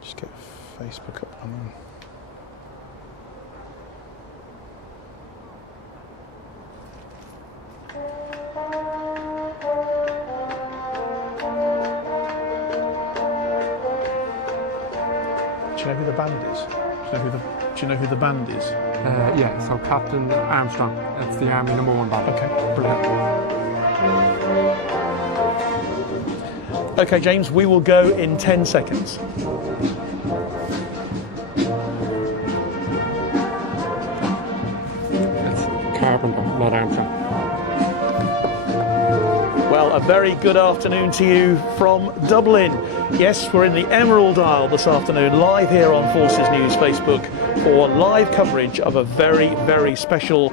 Just get Facebook up and then. Do you know who the band is? Do you know who the band is? Yeah, so Captain Armstrong. It's the Army #1 band. Okay, brilliant. Okay, James, we will go in 10 seconds. It's Carpenter, not Armstrong. Well, a very good afternoon to you from Dublin. Yes, we're in the Emerald Isle this afternoon, live here on Forces News Facebook for live coverage of a very, very special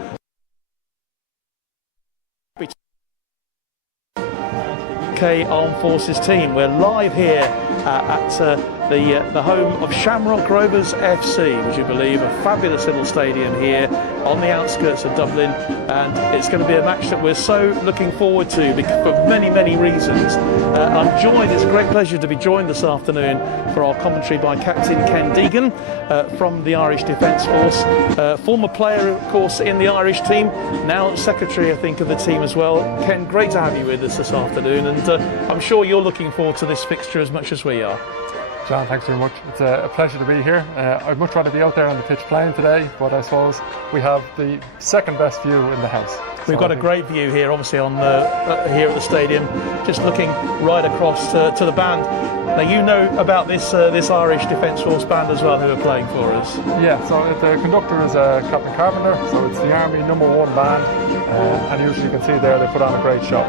UK Armed Forces team. We're live here at the home of Shamrock Rovers FC, would you believe? A fabulous little stadium here on the outskirts of Dublin, and it's going to be a match that we're so looking forward to for many, many reasons. I'm joined, it's a great pleasure to be joined this afternoon for our commentary by Captain Ken Deegan from the Irish Defence Force, former player, of course, in the Irish team, now secretary, I think, of the team as well. Ken, great to have you with us this afternoon, and I'm sure you're looking forward to this fixture as much as we are. John, thanks very much. It's a pleasure to be here. I'd much rather be out there on the pitch playing today, but I suppose we have the second best view in the house. We've got a great view here, obviously, on here at the stadium, just looking right across to the band. Now, you know about this Irish Defence Force band as well, who are playing for us. Yeah, so the conductor is Captain Carpenter, so it's the Army #1 band, and usually you can see there they put on a great show.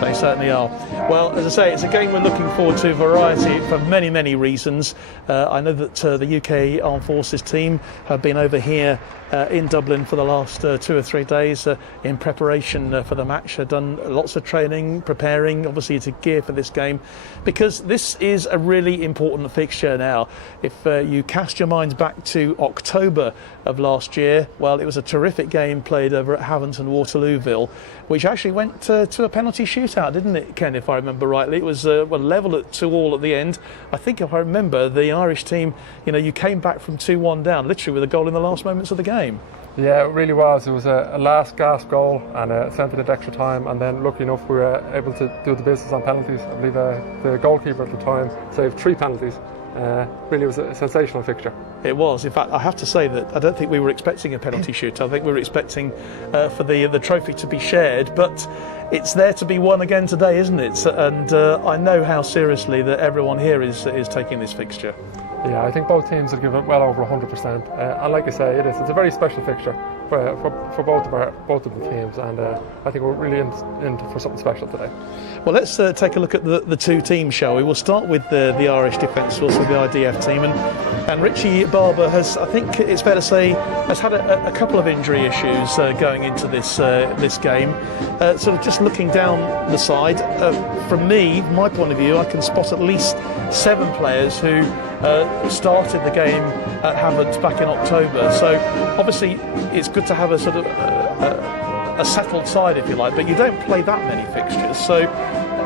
They certainly are. Well, as I say, it's a game we're looking forward to, variety, for many, many reasons. I know that the UK Armed Forces team have been over here in Dublin for the last 2 or 3 days in preparation for the match. They've done lots of training, preparing, obviously, to gear for this game, because this is a really important fixture now. If you cast your minds back to October of last year, well, it was a terrific game played over at Havant and Waterlooville, which actually went to a penalty shootout, didn't it, Ken, if I remember rightly? It was level at 2-2 at the end. I think, if I remember, the Irish team, you came back from 2-1 down, literally with a goal in the last moments of the game. Yeah, it really was. It was a last gasp goal and sent it at extra time, and then lucky enough we were able to do the business on penalties. I believe the goalkeeper at the time saved 3 penalties, Really was a sensational fixture. It was. In fact, I have to say that I don't think we were expecting a penalty shoot. I think we were expecting for the trophy to be shared, but it's there to be won again today, isn't it? And I know how seriously that everyone here is taking this fixture. Yeah, I think both teams will give it well over 100%. And like I say, it's a very special fixture for both of the teams, and I think we're really in for something special today. Well, let's take a look at the two teams, shall we? We'll start with the Irish Defence Force, with the IDF team, and Richie Barber has, I think it's fair to say, has had a couple of injury issues going into this game. Sort of just looking down the side, from my point of view, I can spot at least 7 players who started the game at Hammond back in October. So obviously it's good to have a sort of a settled side, if you like, but you don't play that many fixtures. So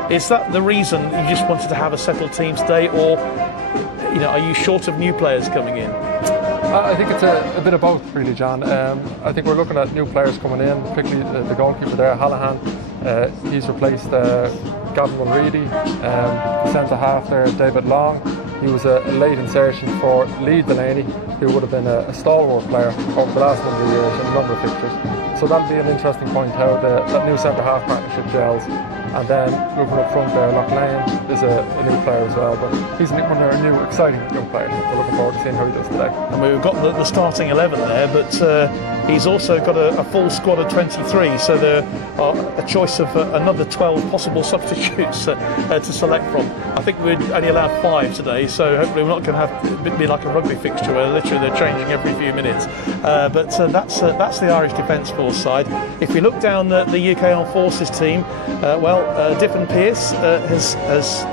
is that the reason you just wanted to have a settled team today, or are you short of new players coming in? I think it's a bit of both, really, John. I think we're looking at new players coming in, particularly the goalkeeper there, Hallahan. He's replaced Gavin Mulready. The centre half there, David Long. He was a late insertion for Lee Delaney, who would have been a stalwart player over the last number of years in a number of fixtures. So that'll be an interesting point, how that new centre half partnership gels. And then moving up front there, Loughlane is a new player as well, but he's one of our new exciting young players. We're looking forward to seeing how he does today. And we've got the starting 11 there, but he's also got a full squad of 23, so there are a choice of another 12 possible substitutes to select from. I think we're only allowed 5 today, so hopefully we're not going to have it be like a rugby fixture where literally they're changing every few minutes. But that's the Irish Defence Force side. If we look down the UK Armed Forces team, Diffin Pearce has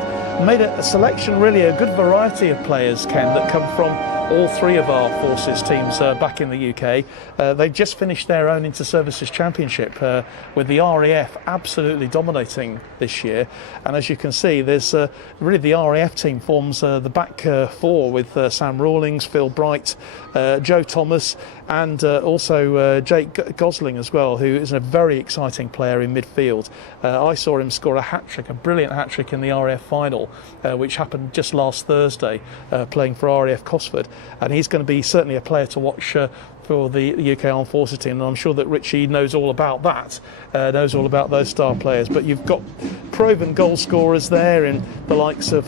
made a selection, really a good variety of players, Ken, that come from all 3 of our forces teams back in the UK. They just finished their own Inter-Services Championship with the RAF absolutely dominating this year. And as you can see, there's really the RAF team forms the back 4 with Sam Rawlings, Phil Bright, Joe Thomas, and also Jake Gosling as well, who is a very exciting player in midfield. I saw him score a brilliant hat-trick in the RAF final, which happened just last Thursday, playing for RAF Cosford. And he's going to be certainly a player to watch for the UK Armed Forces team, and I'm sure that Richie knows all about that, knows all about those star players. But you've got proven goal scorers there in the likes of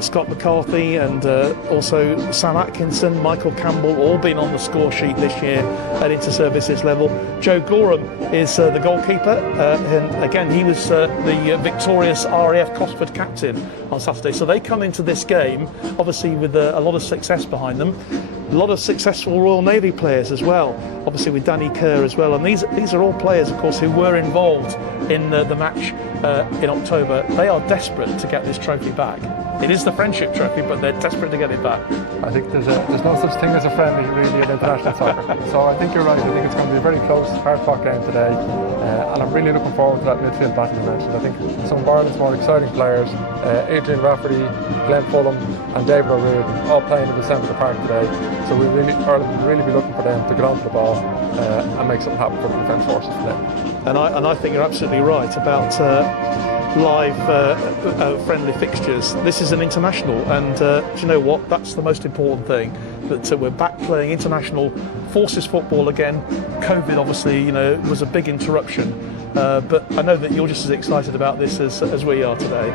Scott McCarthy and also Sam Atkinson, Michael Campbell, all been on the score sheet this year at Inter-Services level. Joe Gorham is the goalkeeper, and again he was the victorious RAF Cosford captain on Saturday. So they come into this game obviously with a lot of success behind them. A lot of successful Royal Navy players as well, obviously with Danny Kerr as well, and these are all players, of course, who were involved in the match in October. They are desperate to get this trophy back. It is the Friendship Trophy, but they're desperate to get it back. I think there's no such thing as a friendly, really, in international soccer. So I think you're right. I think it's going to be a very close, hard-fought game today, and I'm really looking forward to that midfield battle you mentioned. I think some of Ireland's more exciting players, Adrian Rafferty, Glenn Fulham, and David O'Riordan, all playing in the centre of the park today. So Ireland will really be looking for them to get onto the ball and make something happen for the Defence Forces today. And I think you're absolutely right about live friendly fixtures. This is an international, and do you know what? That's the most important thing. That we're back playing international forces football again. COVID, obviously, was a big interruption. But I know that you're just as excited about this as we are today.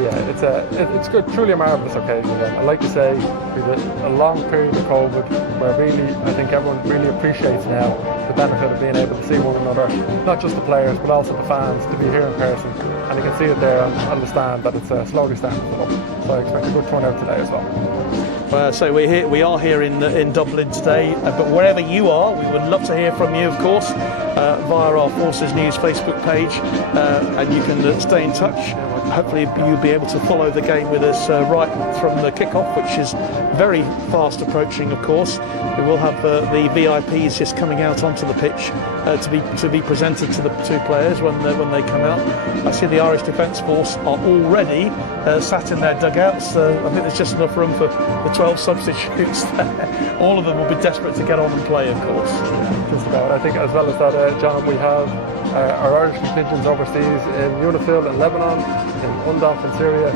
Yeah, it's good, truly a marvellous occasion. And I like to say, with a long period of COVID, where really I think everyone really appreciates now the benefit of being able to see one another, not just the players but also the fans, to be here in person. And you can see it there on the stand that it's slowly starting to fill up. So I expect a good turnout today as well. So we are here in Dublin today, but wherever you are, we would love to hear from you, of course, via our Forces News Facebook page, and you can stay in touch. Hopefully you'll be able to follow the game with us right from the kickoff, which is very fast approaching, of course. We will have the VIPs just coming out onto the pitch to be presented to the 2 players when they come out. I see the Irish Defence Force are already sat in their dugouts. I think there's just enough room for the 12 substitutes there. All of them will be desperate to get on and play, of course. Just about. I think as well as that, John, we have our Irish contingents overseas in UNIFIL in Lebanon, in UNDAF in Syria,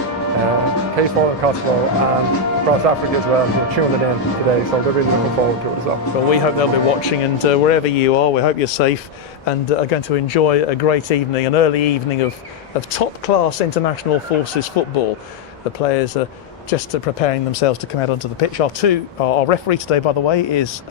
K4 in Kosovo, and across Africa as well, who are tuning in today, so they're really looking forward to it as well. Well, we hope they'll be watching, and wherever you are, we hope you're safe and are going to enjoy a great evening, an early evening of top-class international forces football. The players are just preparing themselves to come out onto the pitch. Our referee today, by the way, is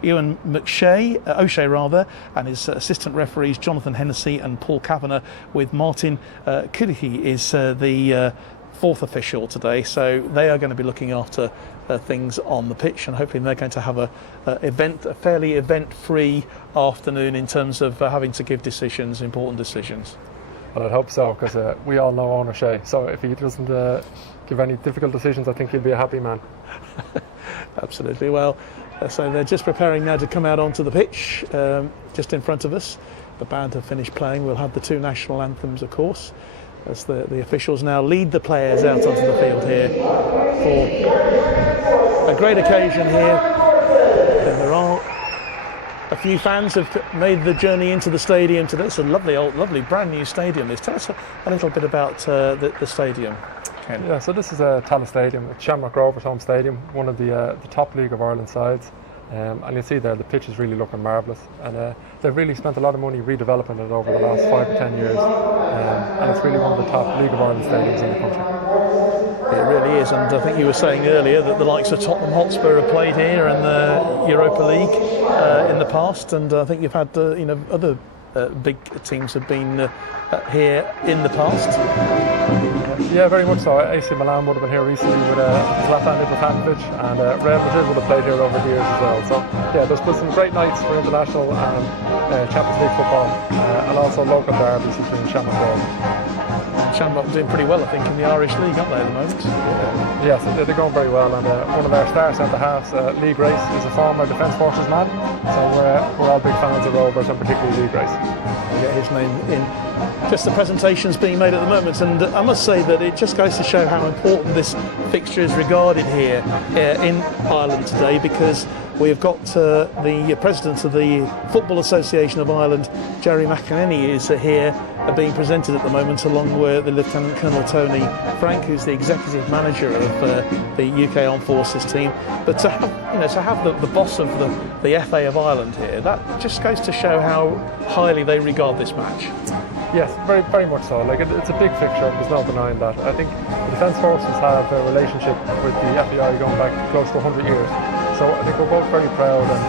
Ewan O'Shea, and his assistant referees Jonathan Hennessy and Paul Kavanagh, with Martin Kirihi is the fourth official today. So they are going to be looking after things on the pitch, and hopefully they're going to have a fairly event-free afternoon in terms of having to give decisions, important decisions. Well, I'd hope so, because we all know Ewan O'Shea, so if he doesn't give any difficult decisions, I think he'll be a happy man. Absolutely. Well, so they're just preparing now to come out onto the pitch, just in front of us. The band have finished playing. We'll have the two national anthems, of course, as the officials now lead the players out onto the field here for a great occasion here. And there are a few fans have made the journey into the stadium today. It's a lovely brand new stadium. Tell us a little bit about the stadium. Ken. Yeah, so this is a Tallaght Stadium, it's Shamrock Rovers home stadium, one of the top League of Ireland sides. And you see there the pitch is really looking marvellous, and they've really spent a lot of money redeveloping it over the last 5 to 10 years, and it's really one of the top League of Ireland stadiums in the country. It really is, and I think you were saying earlier that the likes of Tottenham Hotspur have played here in the Europa League in the past, and I think you've had other big teams have been here in the past. Yeah, very much so. AC Milan would have been here recently with Zlatan Ibrahimovic, and Real Madrid would have played here over the years as well. So yeah, there's been some great nights for international and Champions League football, and also local derbies between Shamrock Rovers. Shamrock doing pretty well, I think, in the Irish League, aren't they, at the moment? Yes, they're going very well, and one of their star centre-halves, Lee Grace, is a former Defence Forces man, so we're all big fans of Rovers, and particularly Lee Grace. We'll get his name in just the presentations being made at the moment, and I must say that it just goes to show how important this fixture is regarded here in Ireland today, because we have got the president of the Football Association of Ireland, Jerry McEnany, is here being presented at the moment, along with the Lieutenant Colonel Tony Frank, who's the executive manager of the UK Armed Forces team. But to have the boss of the FA of Ireland here, that just goes to show how highly they regard this match. Yes, very, very much so. Like it's a big fixture, there's no denying that. I think the Defence Forces have a relationship with the FAI going back close to 100 years. So I think we're both very proud and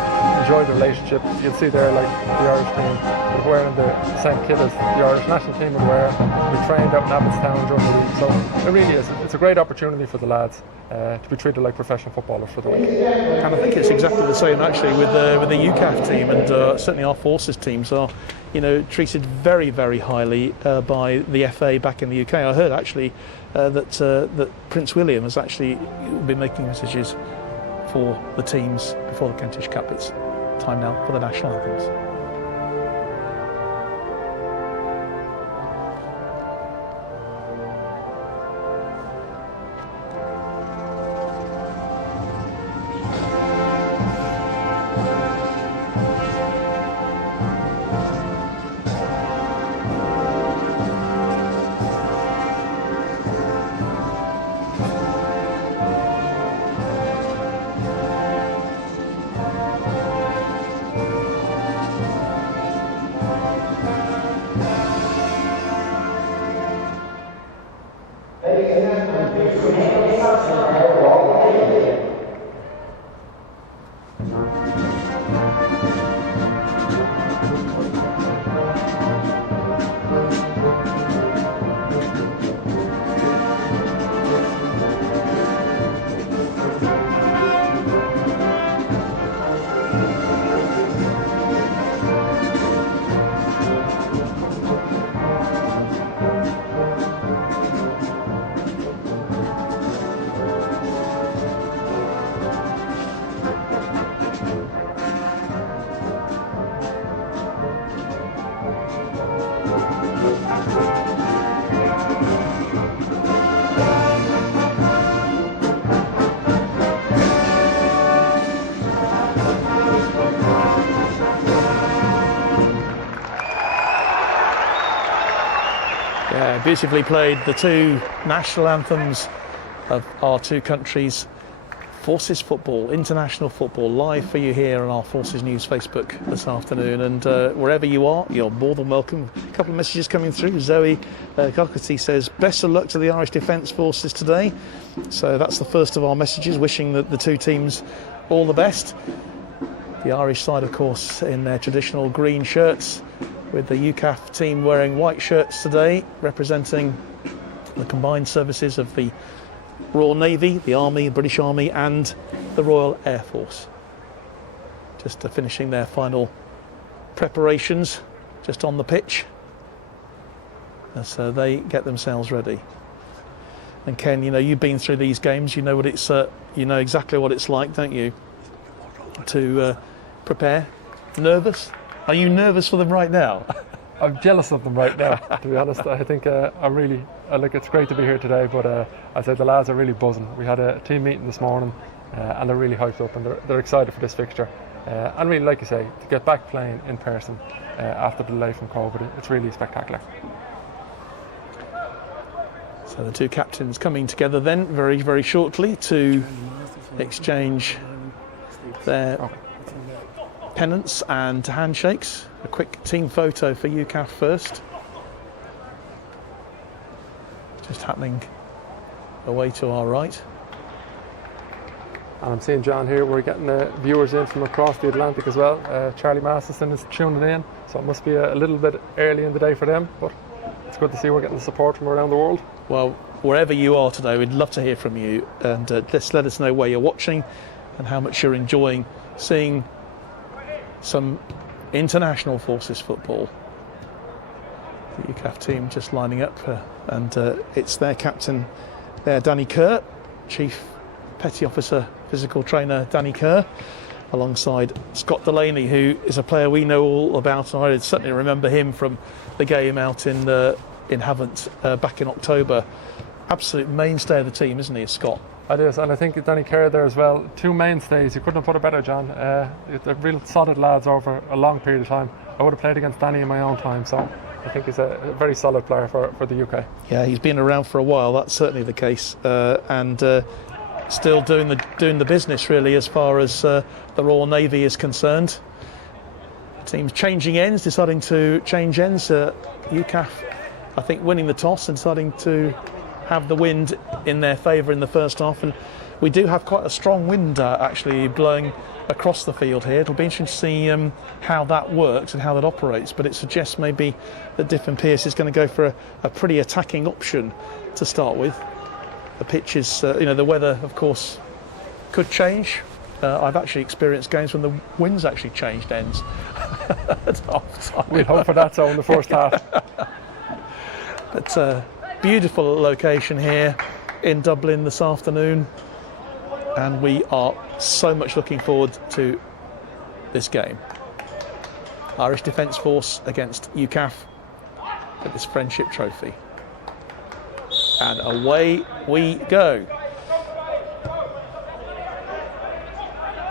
enjoy the relationship. You'll see there, like the Irish team we're wearing the same kit as the Irish national team would wear. We trained out in Abbottstown during the week, so it really is. It's a great opportunity for the lads to be treated like professional footballers for the week. And I think it's exactly the same actually with the UCAF team, and certainly our forces teams are, treated very, very highly by the FA back in the UK. I heard actually that Prince William has actually been making messages for the teams before the Kentish Cup. It's time now for the national anthems. beautifully played the two national anthems of our two countries. Forces Football, international football, live for you here on our Forces News Facebook this afternoon. And wherever you are, you're more than welcome. A couple of messages coming through. Zoe Cockety says, best of luck to the Irish Defence Forces today. So that's the first of our messages, wishing the two teams all the best. The Irish side, of course, in their traditional green shirts, with the UCAF team wearing white shirts today, representing the combined services of the Royal Navy, the Army, British Army and the Royal Air Force. Just finishing their final preparations just on the pitch as they get themselves ready. And Ken, you know, you've been through these games, you know what it's you know exactly what it's like, don't you, to prepare? Nervous? Are you nervous for them right now? I'm jealous of them right now, to be honest. I think look, it's great to be here today, but I'd say the lads are really buzzing. We had a team meeting this morning and they're really hyped up and they're excited for this fixture. And really, like you say, to get back playing in person after the delay from COVID, it's really spectacular. So the two captains coming together then very, very shortly to exchange their pennants and handshakes. A quick team photo for UCAF first. Just happening away to our right. And I'm seeing John here, we're getting viewers in from across the Atlantic as well. Charlie Masterson is tuning in, so it must be a little bit early in the day for them, but it's good to see we're getting the support from around the world. Well, wherever you are today, we'd love to hear from you, and just let us know where you're watching and how much you're enjoying seeing some international Forces football. The UCAF team just lining up, and it's their captain there, Danny Kerr, Chief Petty Officer Physical Trainer Danny Kerr, alongside Scott Delaney, who is a player we know all about. I certainly remember him from the game out in Havant back in October. Absolute mainstay of the team, isn't he, Scott? It is, and I think Danny Kerr there as well. Two mainstays, you couldn't have put it better, John. They're real solid lads over a long period of time. I would have played against Danny in my own time, so I think he's a very solid player for the UK. Yeah, he's been around for a while, that's certainly the case, and still doing the business really as far as the Royal Navy is concerned. Teams changing ends, deciding to change ends. UCAF, I think, winning the toss and deciding to have the wind in their favour in the first half, and we do have quite a strong wind actually blowing across the field here. It'll be interesting to see how that works and how that operates, but it suggests maybe that Diffin Pearce is going to go for a pretty attacking option to start with. The pitch is, the weather of course could change. I've actually experienced games when the wind's actually changed ends at half time. We'd hope for that so in the first half. But beautiful location here in Dublin this afternoon, and we are so much looking forward to this game. Irish Defence Force against UCAF for this Friendship Trophy. And away we go.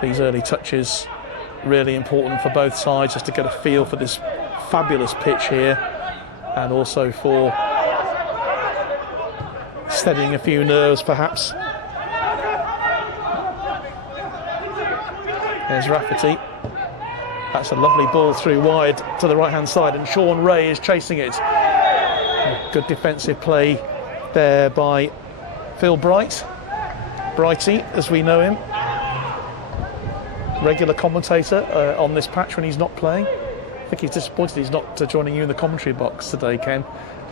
These early touches really important for both sides, just to get a feel for this fabulous pitch here, and also for steadying a few nerves perhaps. There's Rafferty. That's a lovely ball through wide to the right hand side, and Sean Ray is chasing it. Good defensive play there by Phil Bright. Brighty, as we know him. Regular commentator on this patch when he's not playing. I think he's disappointed he's not joining you in the commentary box today, Ken,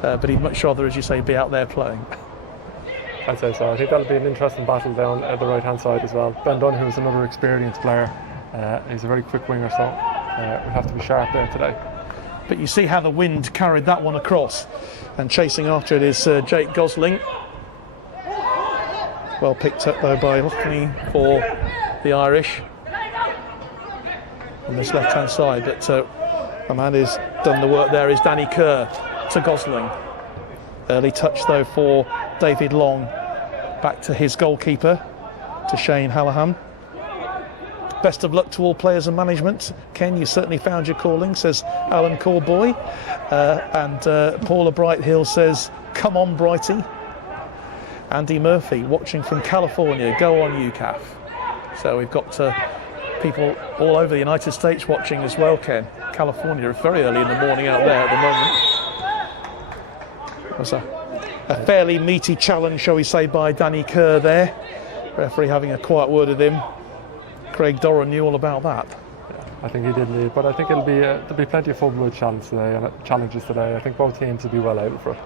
but he'd much rather, as you say, be out there playing. I'd say so. I think that'll be an interesting battle down at the right hand side as well. Ben Dunn, who's another experienced player, he's a very quick winger, so we'll have to be sharp there today. But you see how the wind carried that one across, and chasing after it is Jake Gosling. Well picked up though by Loughney for the Irish on this left hand side, but the man who's done the work there is Danny Kerr to Gosling. Early touch though for David Long, back to his goalkeeper, to Shane Hallahan. Best of luck to all players and management. Ken, you certainly found your calling, says Alan Corboy. And Paula Brighthill says, come on, Brighty. Andy Murphy, watching from California, go on UCAF. So we've got people all over the United States watching as well, Ken. California, it's very early in the morning out there at the moment. It was a fairly meaty challenge, shall we say, by Danny Kerr there. Referee having a quiet word with him. Craig Doran knew all about that. Yeah, I think he did lead, but I think there'll be plenty of full-blood challenges today. I think both teams will be well out for it.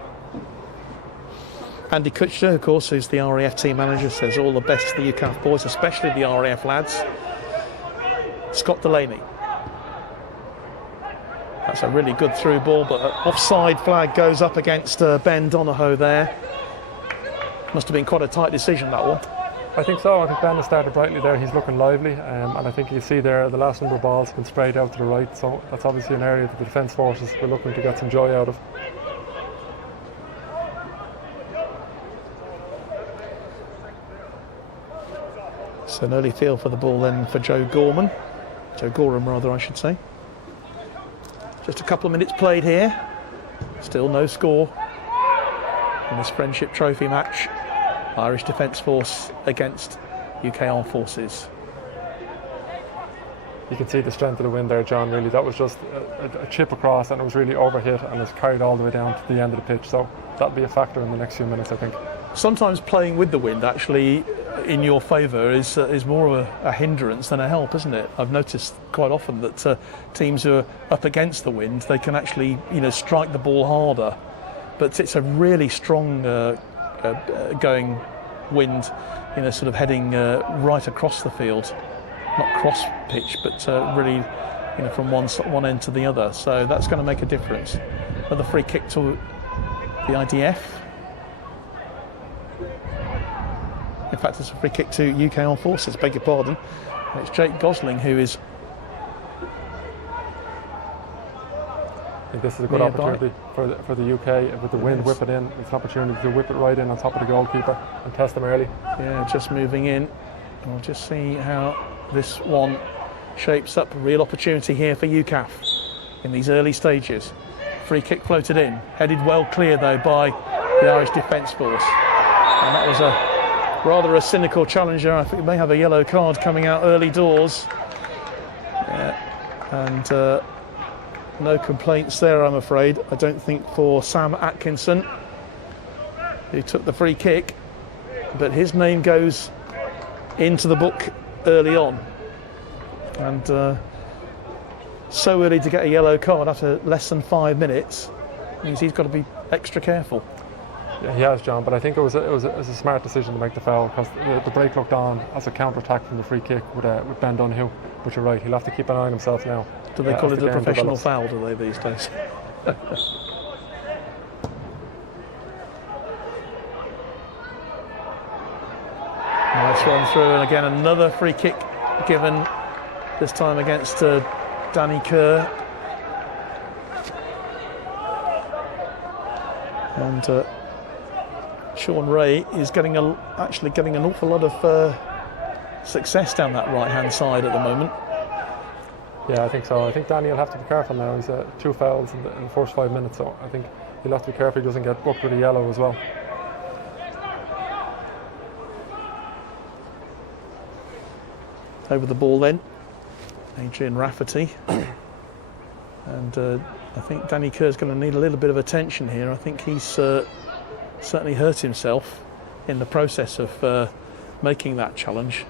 Andy Kutcher, of course, who's the RAF team manager, says all the best to the UCAF boys, especially the RAF lads. Scott Delaney. That's a really good through ball, but an offside flag goes up against Ben Donahoe there. Must have been quite a tight decision, that one. I think so. I think Ben has started brightly there. He's looking lively, and I think you see there the last number of balls have been sprayed out to the right, so that's obviously an area that the defence forces were looking to get some joy out of. So an early feel for the ball then for Joe Gorham, I should say. Just a couple of minutes played here. Still no score in this Friendship Trophy match. Irish Defence Force against UK Armed Forces. You can see the strength of the wind there, John, really. That was just a chip across, and it was really overhit and was carried all the way down to the end of the pitch. So that'll be a factor in the next few minutes, I think. Sometimes playing with the wind actually in your favour is more of a hindrance than a help, isn't it? I've noticed quite often that teams who are up against the wind, they can actually strike the ball harder, but it's a really strong going wind, sort of heading right across the field, not cross pitch, but really from one end to the other. So that's going to make a difference. Another free kick to the IDF. In fact, it's a free kick to UK Armed Forces, beg your pardon. It's Jake Gosling who is... I think this is a good opportunity for the UK with the wind whip it in. It's an opportunity to whip it right in on top of the goalkeeper and test them early. Yeah, just moving in. We'll just see how this one shapes up. A real opportunity here for UCAF in these early stages. Free kick floated in, headed well clear though by the Irish Defence Force. And that was rather a cynical challenger. I think he may have a yellow card coming out early doors. Yeah. And no complaints there, I'm afraid. I don't think for Sam Atkinson, who took the free kick, but his name goes into the book early on. And so early to get a yellow card after less than 5 minutes means he's got to be extra careful. Yeah, he has, John, but I think it was a smart decision to make the foul, because the break looked on as a counter-attack from the free kick with Ben Donoghue. But you're right, he'll have to keep an eye on himself now. Do they call it a professional foul, do they, these days? Nice run through, and again another free kick given, this time against Danny Kerr. And Sean Ray is actually getting an awful lot of success down that right-hand side at the moment. Yeah, I think so. I think Danny will have to be careful now. He's 2 fouls in the first 5 minutes, so I think he'll have to be careful he doesn't get booked with a yellow as well. Over the ball then, Adrian Rafferty. And I think Danny Kerr's going to need a little bit of attention here. I think he's certainly hurt himself in the process of making that challenge.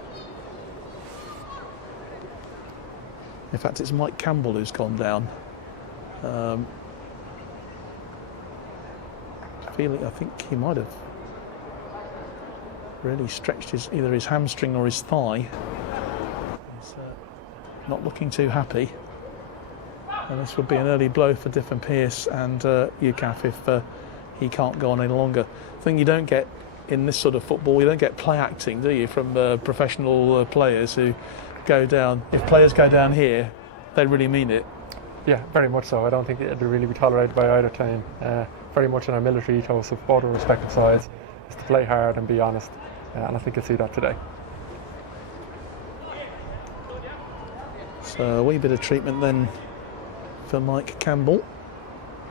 In fact, it's Mike Campbell who's gone down. I think he might have really stretched either his hamstring or his thigh. He's not looking too happy. And this would be an early blow for Diffin Pearce and UCAF if he can't go on any longer. The thing you don't get in this sort of football, you don't get play acting, do you, from professional players who go down. If players go down here, they really mean it. Yeah, very much so. I don't think it'll really be tolerated by either team. Very much in our military ethos of both our respective sides is to play hard and be honest, and I think you'll see that today. So a wee bit of treatment then for Mike Campbell.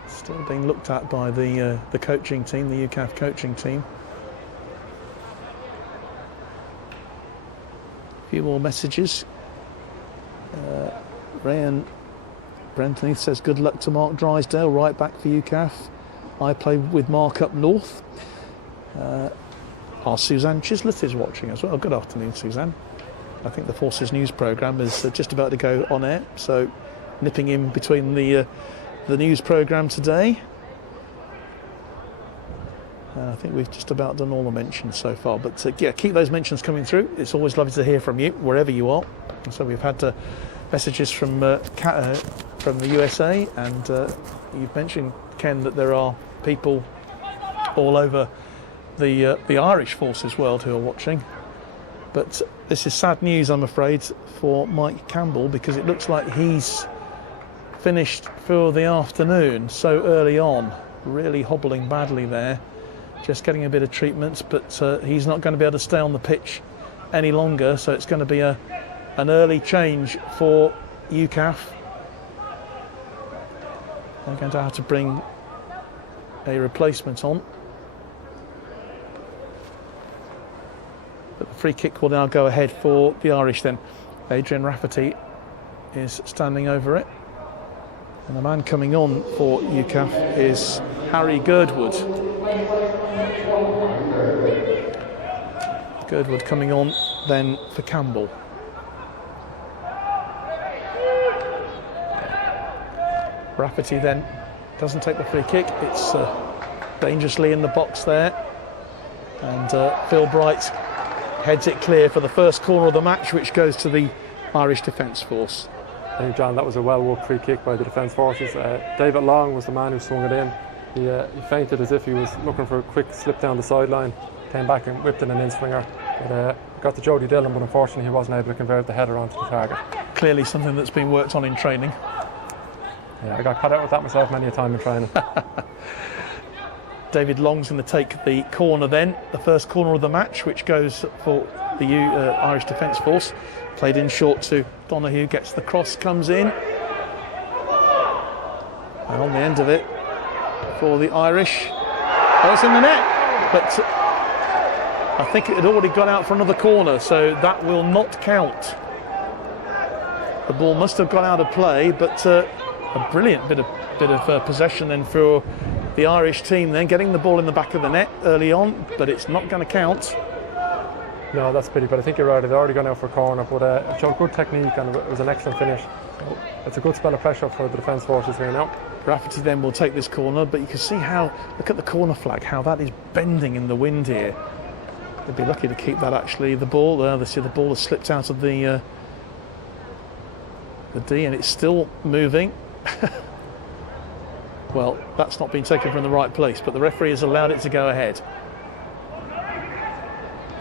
Still being looked at by the coaching team, the UCAF coaching team. A few more messages. Ryan Brenton says good luck to Mark Drysdale, right back for UCAF. I play with Mark up north. Our Suzanne Chislett is watching as well. Good afternoon, Suzanne. I think the Forces News programme is just about to go on air, so nipping in between the news programme today. I think we've just about done all the mentions so far, but yeah, keep those mentions coming through. It's always lovely to hear from you, wherever you are. And so we've had messages from the USA, and you've mentioned, Ken, that there are people all over the Irish Forces world who are watching. But this is sad news, I'm afraid, for Mike Campbell, because it looks like he's finished for the afternoon so early on, really hobbling badly there, just getting a bit of treatment, but he's not going to be able to stay on the pitch any longer, so it's going to be an early change for UCAF. They're going to have to bring a replacement on. But the free kick will now go ahead for the Irish then. Adrian Rafferty is standing over it. And the man coming on for UCAF is Harry Girdwood. Girdwood coming on then for Campbell. Rafferty then doesn't take the free kick. It's dangerously in the box there. And Phil Bright heads it clear for the first corner of the match, which goes to the Irish Defence Force. I think, John, that was a well-worked free kick by the Defence Forces. David Long was the man who swung it in. He feinted as if he was looking for a quick slip down the sideline, came back and whipped in an in-swinger. But got to Jody Dillon, but unfortunately he wasn't able to convert the header onto the target. Clearly something that's been worked on in training. Yeah, I got cut out with that myself many a time in training. David Long's going to take the corner then, the first corner of the match, which goes for the Irish Defence Force. Played in short to Donahue, gets the cross, comes in. And on the end of it for the Irish. Oh, it's in the net, but I think it had already gone out for another corner, so that will not count. The ball must have gone out of play, but a brilliant bit of possession then for the Irish team, then getting the ball in the back of the net early on, but it's not going to count. No, that's a pity, but I think you're right. They'd already gone out for a corner, but it showed good technique and it was an excellent finish. So it's a good spell of pressure for the Defence Forces here now. Rafferty then will take this corner, but you can see how, look at the corner flag, how that is bending in the wind here. They'd be lucky to keep that actually. The ball there, they see the ball has slipped out of the D, and it's still moving. Well, that's not been taken from the right place, but the referee has allowed it to go ahead.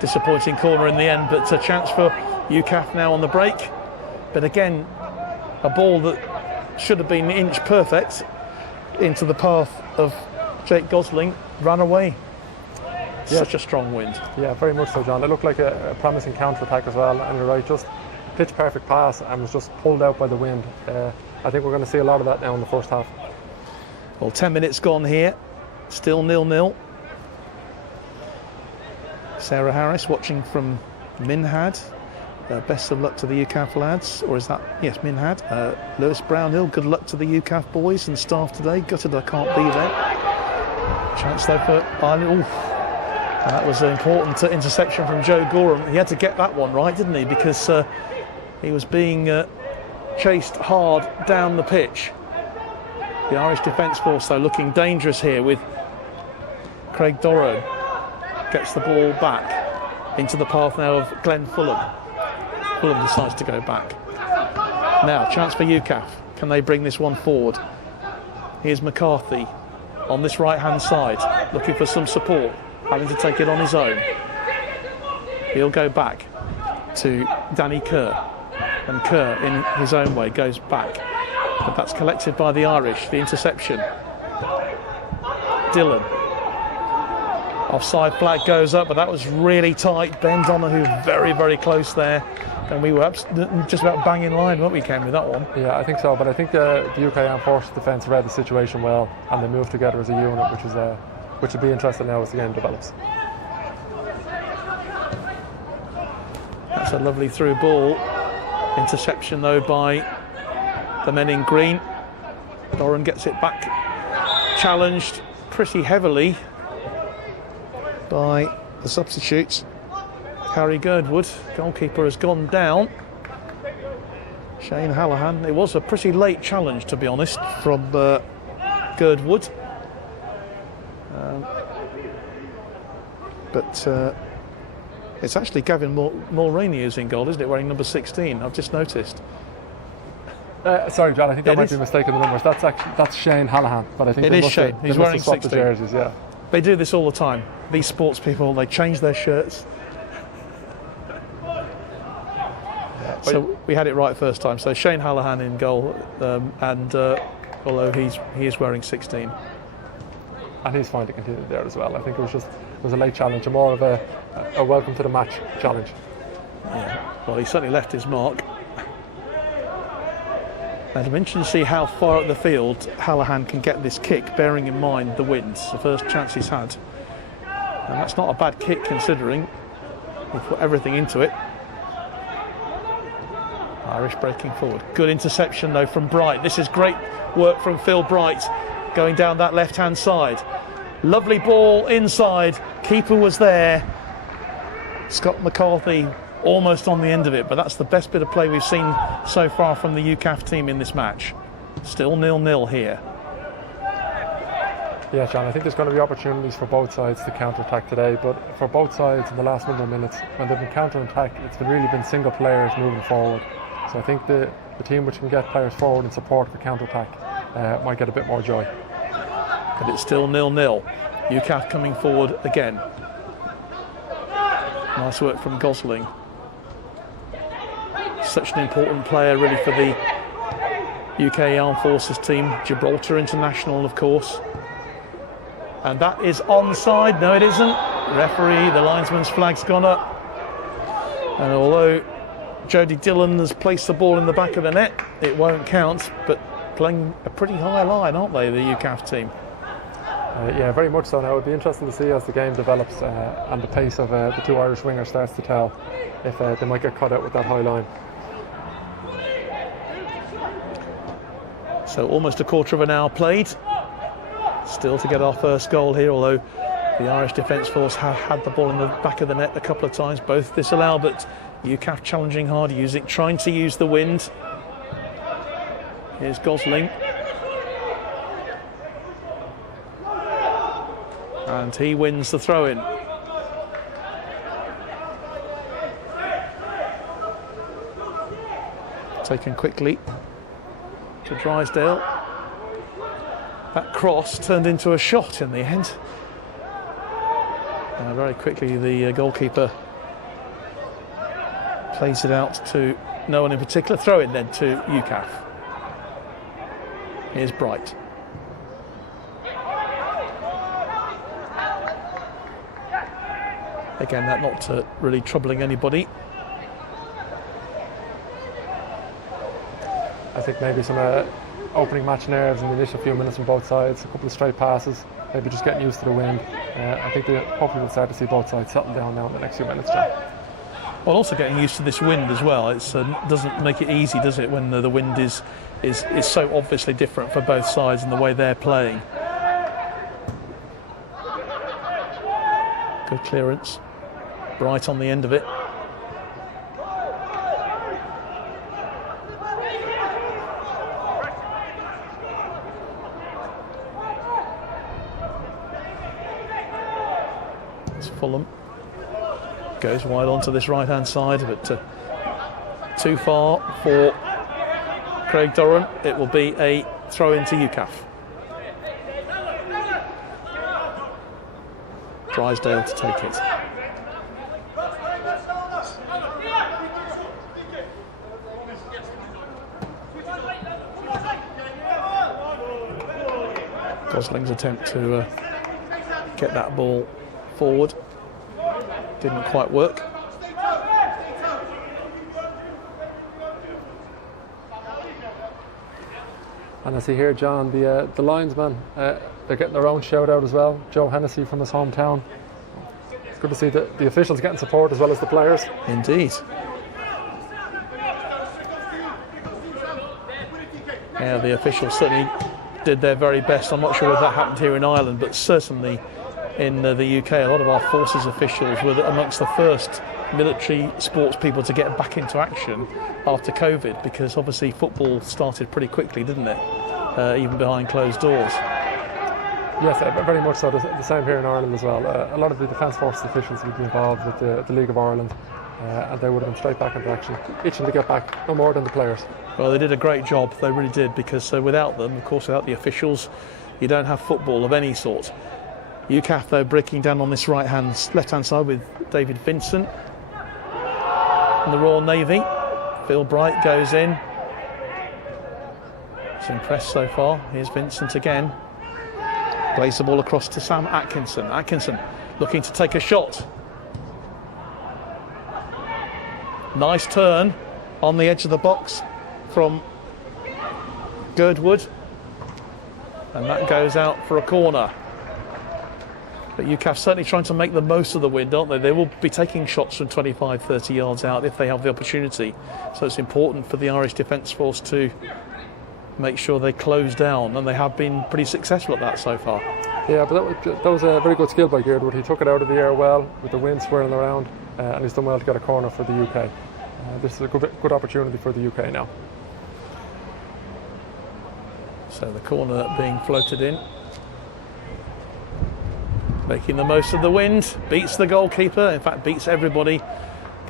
Disappointing corner in the end, but a chance for UCAF now on the break. But again, a ball that should have been inch perfect into the path of Jake Gosling ran away. Yeah. Such a strong wind. Yeah, very much so, John. It looked like a promising counter-attack as well, and you're right, just pitch perfect pass and was just pulled out by the wind. I think we're going to see a lot of that now in the first half. Well, 10 minutes gone here, still 0-0. Sarah Harris watching from Minhad. Best of luck to the UCAF lads, or is that, yes, Minhad. Lewis Brownhill, good luck to the UCAF boys and staff today. Gutted I can't be there. Chance though for Ireland. And that was an important interception from Joe Gorham. He had to get that one right, didn't he? Because he was being chased hard down the pitch. The Irish Defence Force, though, looking dangerous here with Craig Dorrow. Gets the ball back into the path now of Glenn Fulham. Fulham decides to go back. Now, chance for UCAF. Can they bring this one forward? Here's McCarthy on this right-hand side, looking for some support, having to take it on his own. He'll go back to Danny Kerr, and Kerr, in his own way, goes back. But that's collected by the Irish, the interception. Dillon. Offside flag goes up, but that was really tight. Ben Donahue very, very close there. And we were just about bang in line, weren't we, Ken, with that one? Yeah, I think so. But I think the UK Armed Forces defence read the situation well, and they moved together as a unit, which will be interesting now as the game develops. That's a lovely through ball. Interception, though, by the men in green. Doran gets it back. Challenged pretty heavily by the substitutes. Harry Girdwood, goalkeeper, has gone down. Shane Hallahan. It was a pretty late challenge, to be honest, from Girdwood. But it's actually Gavin Mulroney who's in goal, isn't it, wearing number 16? I've just noticed. Sorry, John, I think that might be a mistake in the numbers. That's Shane Hallahan, but I think it is Shane. He's wearing 16. The jerseys, yeah. They do this all the time. These sports people, they change their shirts. So we had it right first time. So Shane Hallahan in goal, and although he is wearing 16, and he's fine to continue there as well. I think it was a late challenge, and more of a welcome to the match challenge. Yeah. Well, he certainly left his mark. And I'm interested to see how far up the field Hallahan can get this kick, bearing in mind the winds. The first chance he's had, and that's not a bad kick considering he put everything into it. Irish breaking forward. Good interception though from Bright. This is great work from Phil Bright going down that left-hand side. Lovely ball inside. Keeper was there. Scott McCarthy almost on the end of it, but that's the best bit of play we've seen so far from the UCAF team in this match. Still 0-0 here. Yeah, John, I think there's going to be opportunities for both sides to counter-attack today, but for both sides in the last number of minutes, when they've been counter-attack, it's really been single players moving forward. So I think the team which can get players forward and support for counter-attack might get a bit more joy. But it's still 0-0. UCAF coming forward again. Nice work from Gosling. Such an important player really for the UK Armed Forces team. Gibraltar international, of course. And that is onside. No, it isn't. Referee, the linesman's flag's gone up. And although Jody Dillon has placed the ball in the back of the net, it won't count, but playing a pretty high line, aren't they, the UCAF team? Yeah, very much so. Now it'll be interesting to see as the game develops and the pace of the two Irish wingers starts to tell if they might get caught out with that high line. So almost a quarter of an hour played. Still to get our first goal here, although the Irish Defence Force have had the ball in the back of the net a couple of times, both disallowed, but UCAF challenging hard, trying to use the wind. Here's Gosling. And he wins the throw-in. Taken quickly to Drysdale. That cross turned into a shot in the end. Very quickly the goalkeeper plays it out to no one in particular. Throw in then to UCAF. Here's Bright. Again, that not really troubling anybody. I think maybe some opening match nerves in the initial few minutes on both sides, a couple of straight passes, maybe just getting used to the wind. I think hopefully we'll start to see both sides settle down now in the next few minutes, John. Well, also getting used to this wind as well. It doesn't make it easy, does it, when the wind is so obviously different for both sides and the way they're playing. Good clearance. Bright on the end of it. It's Fulham. Goes wide onto this right-hand side, but too far for Craig Doran. It will be a throw into UCAF. Drysdale to take it. Gosling's attempt to get that ball forward. Didn't quite work. And I see here, John, the linesman, they're getting their own shout out as well. Joe Hennessy from his hometown. It's good to see the officials getting support as well as the players. Indeed. Yeah, the officials certainly did their very best. I'm not sure if that happened here in Ireland, but certainly in the UK, a lot of our forces officials were amongst the first military sports people to get back into action after COVID, because obviously football started pretty quickly, didn't it? Even behind closed doors. Yes, very much so. The same here in Ireland as well. A lot of the Defence Forces officials would be involved with the League of Ireland, and they would have been straight back into action, itching to get back, no more than the players. Well, they did a great job, they really did, because without them, of course, without the officials, you don't have football of any sort. UCAF, though, breaking down on this left-hand side with David Vincent and the Royal Navy. Phil Bright goes in. He's impressed so far. Here's Vincent again. Plays the ball across to Sam Atkinson. Atkinson looking to take a shot. Nice turn on the edge of the box from Girdwood. And that goes out for a corner. But UCAF certainly trying to make the most of the wind, aren't they? They will be taking shots from 25, 30 yards out if they have the opportunity. So it's important for the Irish Defence Force to make sure they close down, and they have been pretty successful at that so far. Yeah, but that was a very good skill by Girdwood. He took it out of the air well with the wind swirling around, and he's done well to get a corner for the UK. This is a good opportunity for the UK now. So the corner being floated in. Making the most of the wind, beats the goalkeeper, in fact beats everybody,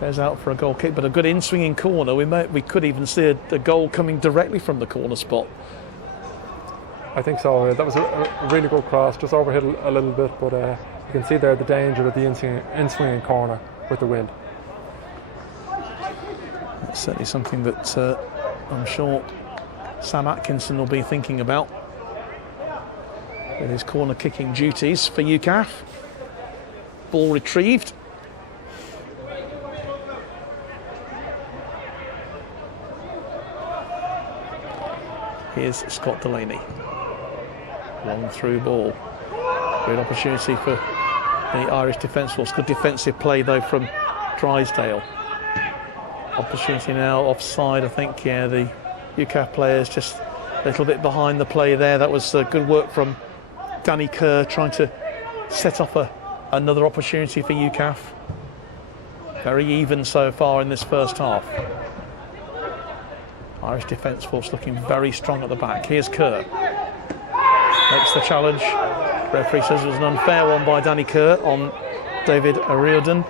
goes out for a goal kick, but a good in-swinging corner. We could even see a goal coming directly from the corner spot. I think so. That was a really good cross, just overhit a little bit, but you can see there the danger of the in-swinging corner with the wind. That's certainly something that I'm sure Sam Atkinson will be thinking about with his corner kicking duties for UCAF. Ball retrieved. Here's Scott Delaney. Long through ball. Great opportunity for the Irish Defence Force. Good defensive play though from Drysdale. Opportunity now offside, I think. Yeah, the UCAF players just a little bit behind the play there. That was good work from Danny Kerr, trying to set off another opportunity for UCAF. Very even so far in this first half. Irish Defence Force looking very strong at the back. Here's Kerr. Makes the challenge. Referee says it was an unfair one by Danny Kerr on David O'Riordan.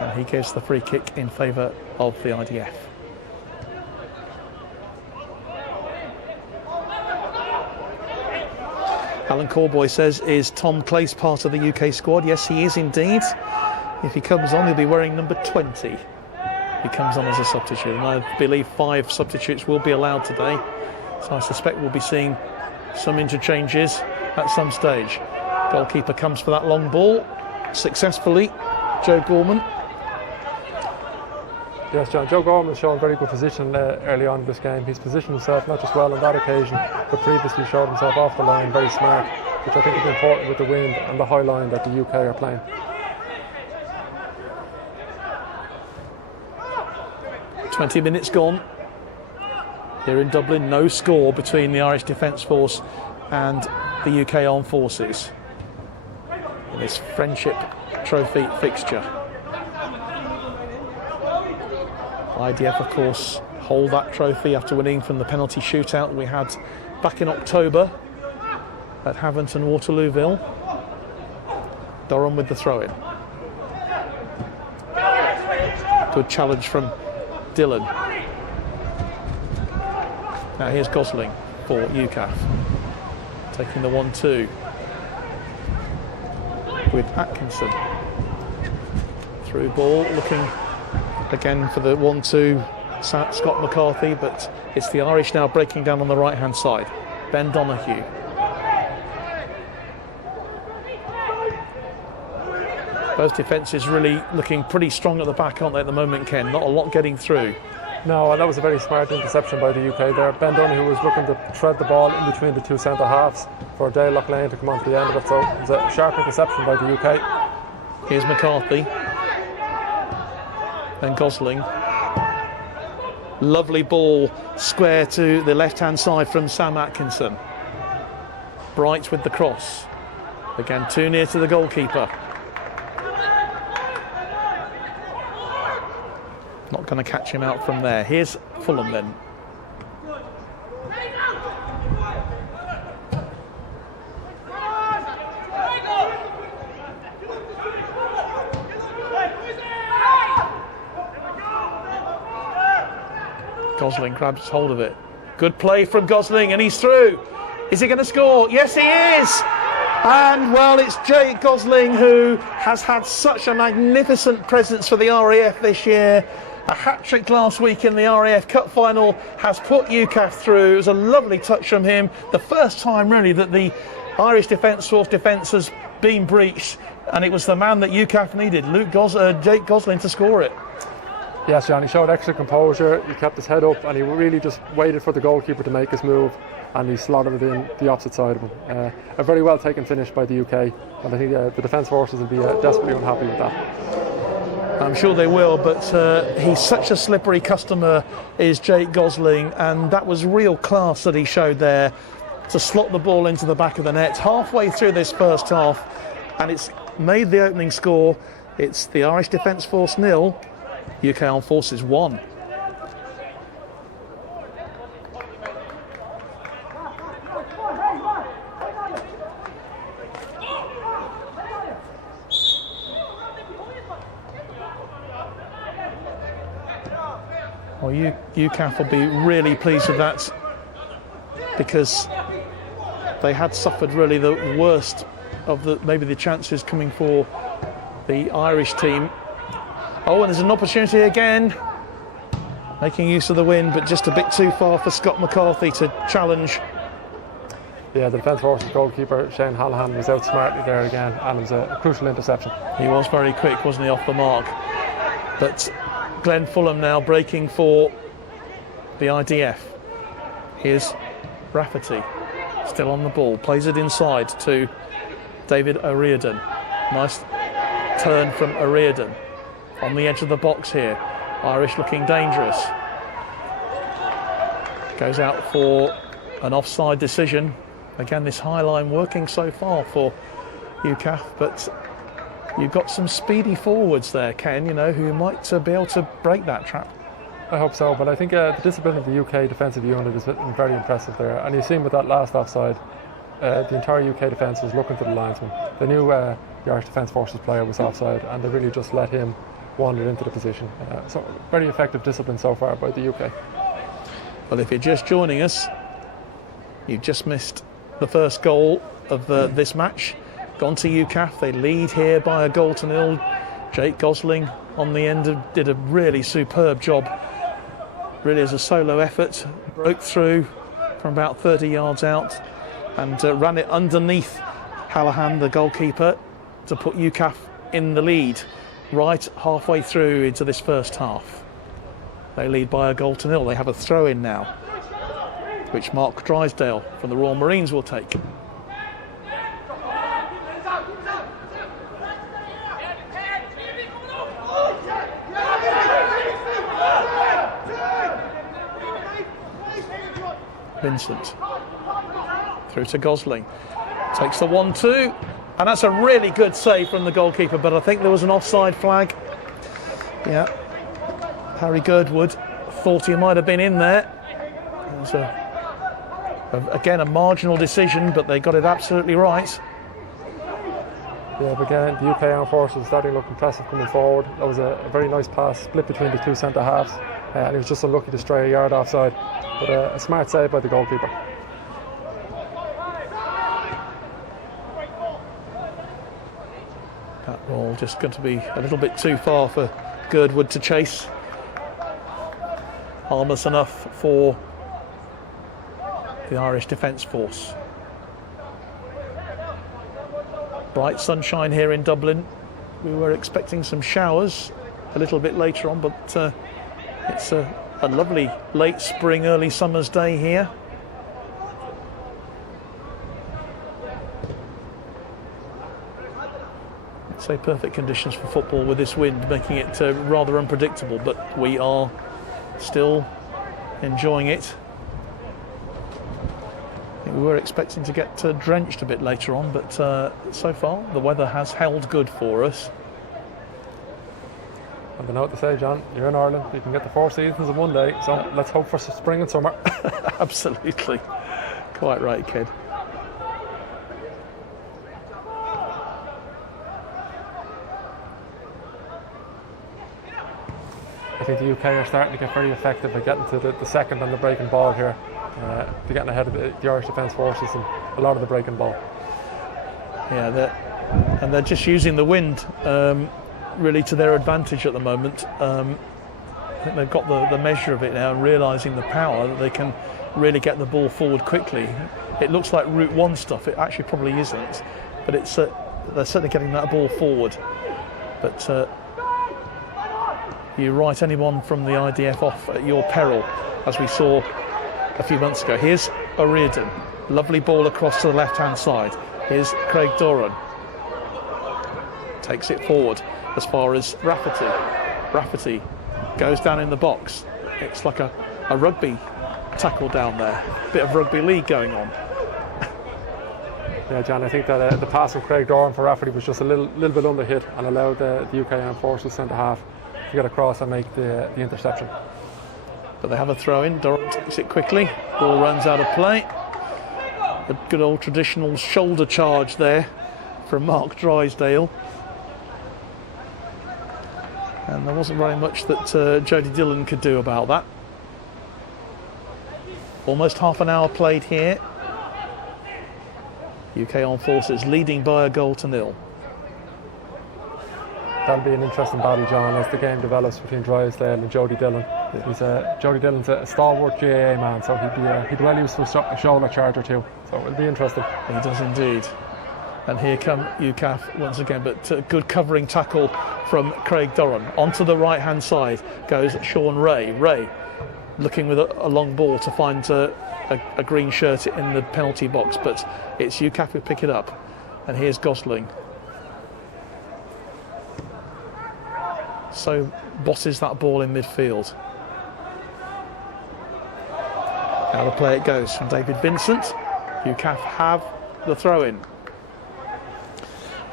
And he gives the free kick in favour of the IDF. Alan Corboy says, is Tom Clace part of the UK squad? Yes, he is indeed. If he comes on, he'll be wearing number 20. He comes on as a substitute, and I believe 5 substitutes will be allowed today. So I suspect we'll be seeing some interchanges at some stage. Goalkeeper comes for that long ball successfully. Joe Gorman. Yes, John. Joe Gorman's shown very good position early on in this game. He's positioned himself not just well on that occasion, but previously showed himself off the line very smart, which I think is important with the wind and the high line that the UK are playing. "20 minutes gone here in Dublin. No score between the Irish Defence Force and the UK Armed Forces in this Friendship Trophy fixture. IDF, of course, hold that trophy after winning from the penalty shootout we had back in October at Havant and Waterlooville. Durham with the throw-in. Good challenge from Dillon. Now here's Gosling for UCAF. Taking the 1-2 with Atkinson. Through ball, looking again for the 1-2, Scott McCarthy, but it's the Irish now breaking down on the right-hand side. Ben Donahue. Both defences really looking pretty strong at the back, aren't they, at the moment, Ken? Not a lot getting through. No, and that was a very smart interception by the UK there. Ben Donoghue was looking to thread the ball in between the two centre halves for Dale Loughlane to come on to the end of it, so it was a sharp interception by the UK. Here's McCarthy. Then Gosling. Lovely ball, square to the left-hand side from Sam Atkinson. Bright with the cross. Again, too near to the goalkeeper. Not going to catch him out from there. Here's Fulham then. Gosling grabs hold of it. Good play from Gosling, and he's through. Is he going to score? Yes, he is. And, well, it's Jake Gosling, who has had such a magnificent presence for the RAF this year. A hat-trick last week in the RAF Cup final has put UCAF through. It was a lovely touch from him. The first time, really, that the Irish Defence Force defence has been breached, and it was the man that UCAF needed, Jake Gosling, to score it. Yes, John, he showed extra composure, he kept his head up, and he really just waited for the goalkeeper to make his move, and he slotted it in the opposite side of him. A very well taken finish by the UK, and I think the Defence Forces will be desperately unhappy with that. I'm sure they will, but he's such a slippery customer, is Jake Gosling, and that was real class that he showed there to slot the ball into the back of the net halfway through this first half, and it's made the opening score. It's the Irish Defence Force 0, UK Armed Forces 1. Well, UCAF will be really pleased with that, because they had suffered really the worst of maybe the chances coming for the Irish team. Oh, and there's an opportunity again, making use of the wind, but just a bit too far for Scott McCarthy to challenge. Yeah, the Defence Forces goalkeeper Shane Hallahan was out smartly there again, and it was a crucial interception. He was very quick, wasn't he, off the mark? But Glenn Fulham now breaking for the IDF. Here's Rafferty, still on the ball, plays it inside to David O'Riordan. Nice turn from O'Riordan. On the edge of the box here. Irish looking dangerous. Goes out for an offside decision. Again, this high line working so far for UCAF, but you've got some speedy forwards there, Ken, who might be able to break that trap. I hope so, but I think the discipline of the UK defensive unit is very impressive there. And you've seen with that last offside, the entire UK defence was looking to the linesman. They knew the Irish Defence Forces player was offside, and they really just let him wander into the position. So very effective discipline so far by the UK. Well, if you're just joining us, you've just missed the first goal of this match. Gone to UCAF. They lead here by a 1-0. Jake Gosling on the end did a really superb job. Really as a solo effort. Broke through from about 30 yards out and ran it underneath Hallahan, the goalkeeper, to put UCAF in the lead right halfway through into this first half. They lead by a 0-0. They have a throw-in now, which Mark Drysdale from the Royal Marines will take. Vincent through to Gosling, takes the 1-2, and that's a really good save from the goalkeeper, but I think there was an offside flag. Yeah, Harry Girdwood thought he might have been in there. It was again a marginal decision, but they got it absolutely right. Yeah, but again, the UK Armed Forces starting to look impressive coming forward. That was a very nice pass, split between the two centre halves, and he was just unlucky to stray a yard offside, but a smart save by the goalkeeper. That ball just going to be a little bit too far for Girdwood to chase. Harmless enough for the Irish Defence Force. Bright sunshine here in Dublin. We were expecting some showers a little bit later on, but it's a lovely late spring, early summer's day here. I'd say perfect conditions for football with this wind, making it rather unpredictable, but we are still enjoying it. We were expecting to get drenched a bit later on, but so far the weather has held good for us. I've been out to say, John, you're in Ireland, you can get the 4 seasons in one day, so let's hope for spring and summer. Absolutely. Quite right, kid. I think the UK are starting to get very effective at getting to the second and the breaking ball here. They're getting ahead of the Irish Defence Forces and a lot of the breaking ball. Yeah, they're just using the wind really to their advantage at the moment. I think they've got the measure of it now and realising the power that they can really get the ball forward quickly. It looks like Route 1 stuff, it actually probably isn't, but it's they're certainly getting that ball forward. But you write anyone from the IDF off at your peril, as we saw a few months ago. Here's O'Riordan, lovely ball across to the left-hand side. Here's Craig Doran, takes it forward as far as Rafferty. Rafferty goes down in the box. It's like a rugby tackle down there, bit of rugby league going on. Yeah, John, I think that the pass from Craig Doran for Rafferty was just a little bit under hit and allowed the UK Armed Forces centre-half to get across and make the interception. But they have a throw in. Doran takes it quickly. Ball runs out of play. A good old traditional shoulder charge there from Mark Drysdale. And there wasn't very much that Jody Dillon could do about that. Almost half an hour played here. UK Armed Forces leading by a 1-0. That'll be an interesting battle, John, as the game develops between Drysdale and Jody Dillon. Jody Dillon's a stalwart GAA man, so he'd well use a shoulder charge or two. So it'll be interesting. He does indeed. And here come UCAF once again, but good covering tackle from Craig Doran. Onto the right-hand side goes Sean Ray. Ray looking with a long ball to find a green shirt in the penalty box, but it's UCAF who pick it up. And here's Gosling. So bosses that ball in midfield. Out of play it goes from David Vincent. UCAF have the throw-in.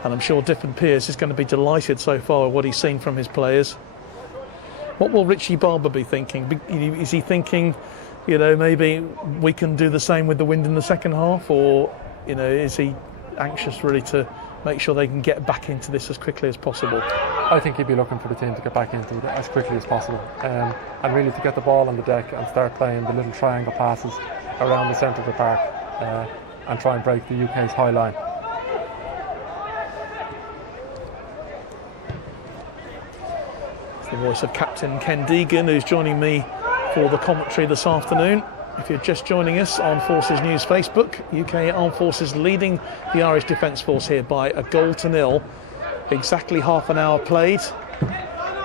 And I'm sure Dippin Pearce is going to be delighted so far with what he's seen from his players. What will Richie Barber be thinking? Is he thinking, maybe we can do the same with the wind in the second half? Or, is he anxious really to make sure they can get back into this as quickly as possible? I think he'd be looking for the team to get back into it as quickly as possible. And really to get the ball on the deck and start playing the little triangle passes around the centre of the park and try and break the UK's high line. The voice of Captain Ken Deegan, who's joining me for the commentary this afternoon. If you're just joining us on Forces News Facebook, UK Armed Forces leading the Irish Defence Force here by 1-0. Exactly half an hour played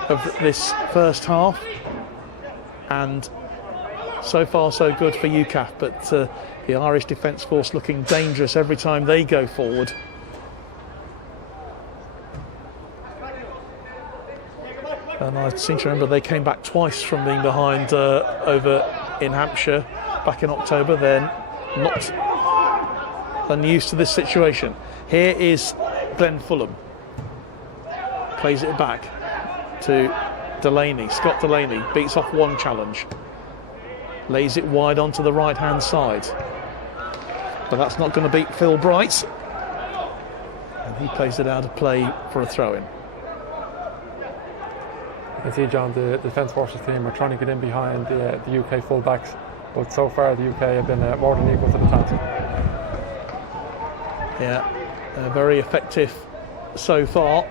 of this first half, and so far so good for UCAF, but the Irish Defence Force looking dangerous every time they go forward. And I seem to remember they came back twice from being behind over in Hampshire back in October. They're not unused to this situation. Here is Glenn Fulham. Plays it back to Delaney. Scott Delaney beats off one challenge. Lays it wide onto the right-hand side. But that's not going to beat Phil Bright. And he plays it out of play for a throw-in. You can see, John, the Defence Forces team are trying to get in behind the UK full-backs, but so far the UK have been more than equal to the task. Yeah, very effective so far.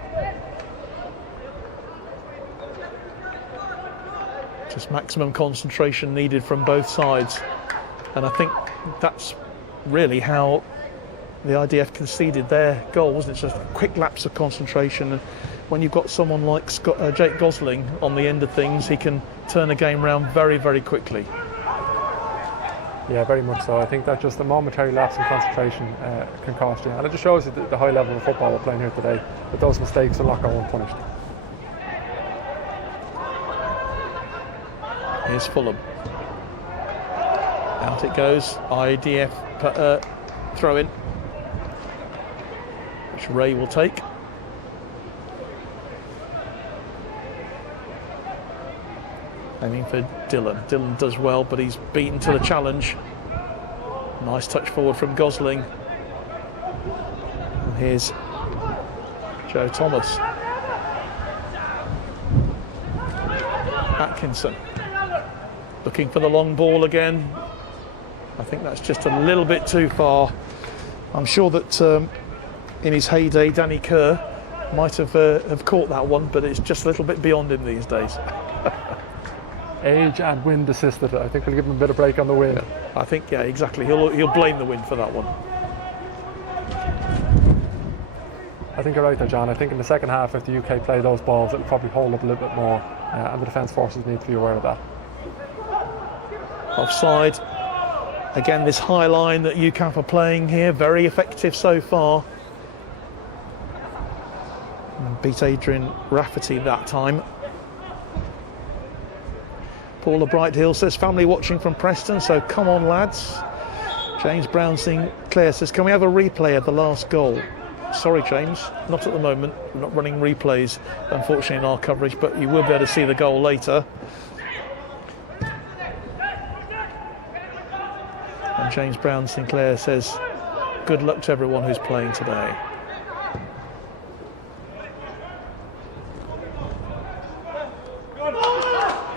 Just maximum concentration needed from both sides, and I think that's really how the IDF conceded their goal, wasn't it? Just a quick lapse of concentration, when you've got someone like Jake Gosling on the end of things, he can turn a game round very, very quickly. Yeah, very much so. I think that just a momentary lapse in concentration can cost you, and it just shows you the high level of football we're playing here today, that those mistakes will not go unpunished. Here's Fulham. Out it goes. IDF throw in, which Ray will take. Aiming for Dillon. Dillon does well, but he's beaten to the challenge. Nice touch forward from Gosling. And here's Joe Thomas. Atkinson looking for the long ball again. I think that's just a little bit too far. I'm sure that in his heyday, Danny Kerr might have caught that one, but it's just a little bit beyond him these days. Age and wind assisted. I think we'll give him a bit of break on the wind. I think, yeah, exactly. He'll blame the wind for that one. I think you're right there, John. I think in the second half, if the UK play those balls, it'll probably hold up a little bit more, and the defence forces need to be aware of that. Offside. Again, this high line that UCAF are playing here, very effective so far. And beat Adrian Rafferty that time. Paula Brighthill says, family watching from Preston, so come on lads. James Brown Sinclair says, can we have a replay of the last goal? Sorry James, not at the moment. We're not running replays unfortunately in our coverage, but you will be able to see the goal later. And James Brown Sinclair says, good luck to everyone who's playing today.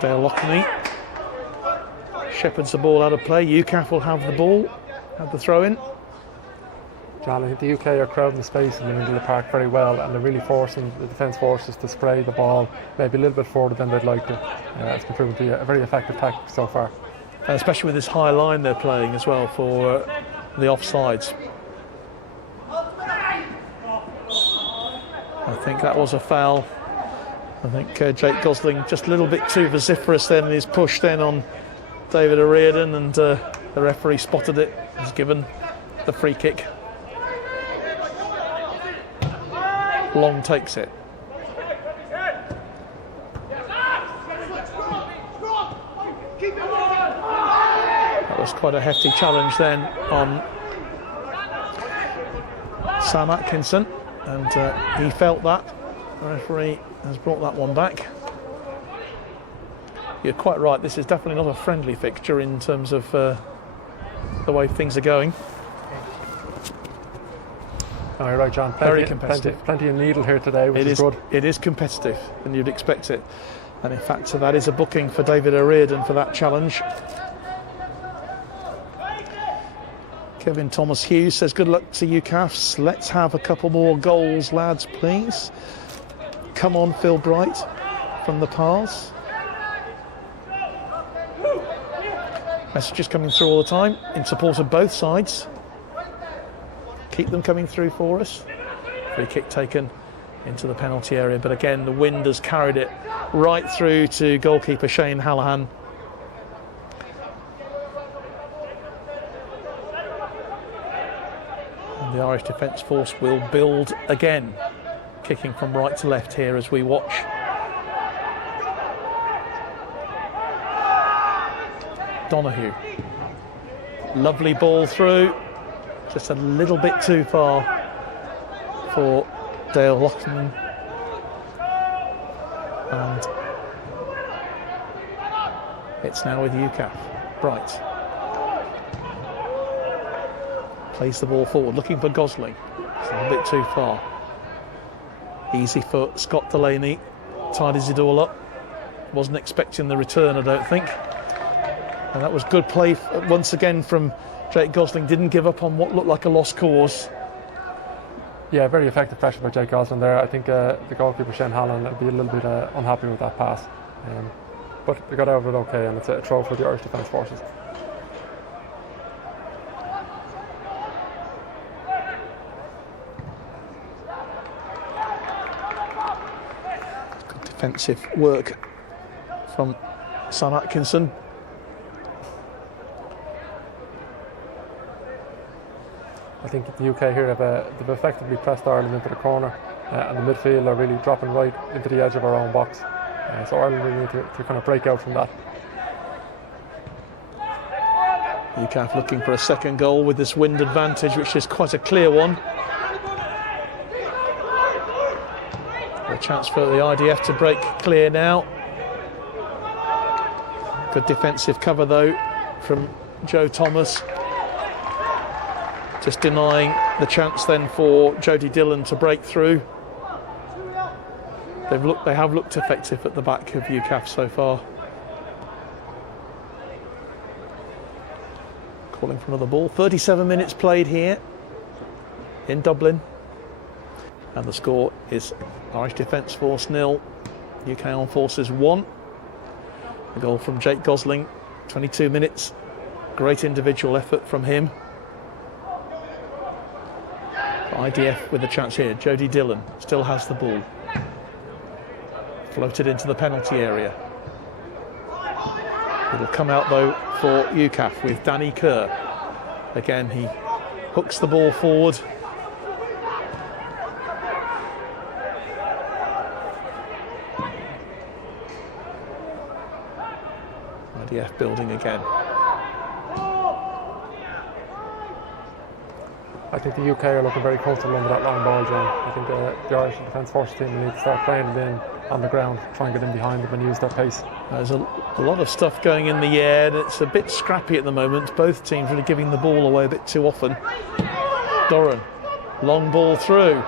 Dale Lockney shepherds the ball out of play. UCAF will have the ball, have the throw in. John, I think the UK are crowding the space in the middle of the park very well, and they're really forcing the defence forces to spray the ball maybe a little bit further than they'd like to. It's been proven to be a very effective tactic so far. Especially with this high line they're playing as well for the offsides. I think that was a foul. I think Jake Gosling just a little bit too vociferous then in his push then on David O'Riordan, and the referee spotted it. He's given the free kick. Long takes it. That was quite a hefty challenge then on Sam Atkinson, and he felt that. The referee has brought that one back. You're quite right, this is definitely not a friendly fixture in terms of the way things are going. Oh, you're right, John. Very competitive. Plenty of needle here today, which is good. It is competitive, and you'd expect it. And in fact, so that is a booking for David O'Riordan for that challenge. Kevin Thomas Hughes says, good luck to UCAFs. Let's have a couple more goals, lads, please. Come on, Phil Bright from the Pars. Messages coming through all the time in support of both sides. Keep them coming through for us. Free kick taken into the penalty area, but again the wind has carried it right through to goalkeeper Shane Hallahan. And the Irish Defence Force will build again, kicking from right to left here as we watch. Donahue, lovely ball through, just a little bit too far for Dale Loughlin, and it's now with UCAF. Bright plays the ball forward, looking for Gosling. It's a little bit too far. Easy for Scott Delaney, tidies it all up. Wasn't expecting the return, I don't think. And that was good play once again from Jake Gosling. Didn't give up on what looked like a lost cause. Yeah, very effective pressure by Jake Gosling there. I think the goalkeeper Shane Hallan will be a little bit unhappy with that pass. But they got over it okay, and it's a throw for the Irish Defence Forces. defensive work from Sam Atkinson. I think the UK here they've effectively pressed Ireland into the corner, and the midfield are really dropping right into the edge of our own box. So Ireland really need to kind of break out from that. UCAF looking for a second goal with this wind advantage, which is quite a clear one. A chance for the IDF to break clear now. Good defensive cover though from Joe Thomas. Just denying the chance then for Jody Dillon to break through. They have looked effective at the back of UCAF so far. Calling for another ball. 37 minutes played here in Dublin. And the score is Irish Defence Force 0, UK Armed Forces 1. A goal from Jake Gosling, 22 minutes. Great individual effort from him. IDF with a chance here. Jody Dillon still has the ball. Floated into the penalty area. It'll come out though for UCAF with Danny Kerr. Again, he hooks the ball forward. IDF building again. I think the UK are looking very comfortable under that long ball, John. I think the Irish Defence Force team will need to start playing it in on the ground, try and get in behind them and use their pace. There's a lot of stuff going in the air, and it's a bit scrappy at the moment. Both teams really giving the ball away a bit too often. Doran, long ball through,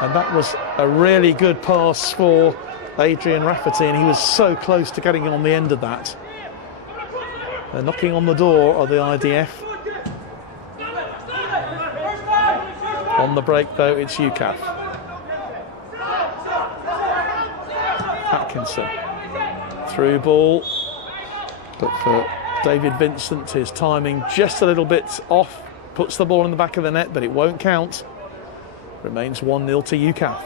and that was a really good pass for Adrian Rafferty, and he was so close to getting on the end of that. They're knocking on the door of the IDF. On the break though, it's UCAF. Atkinson, through ball, but for David Vincent, his timing just a little bit off, puts the ball in the back of the net, but it won't count. Remains 1-0 to UCAF.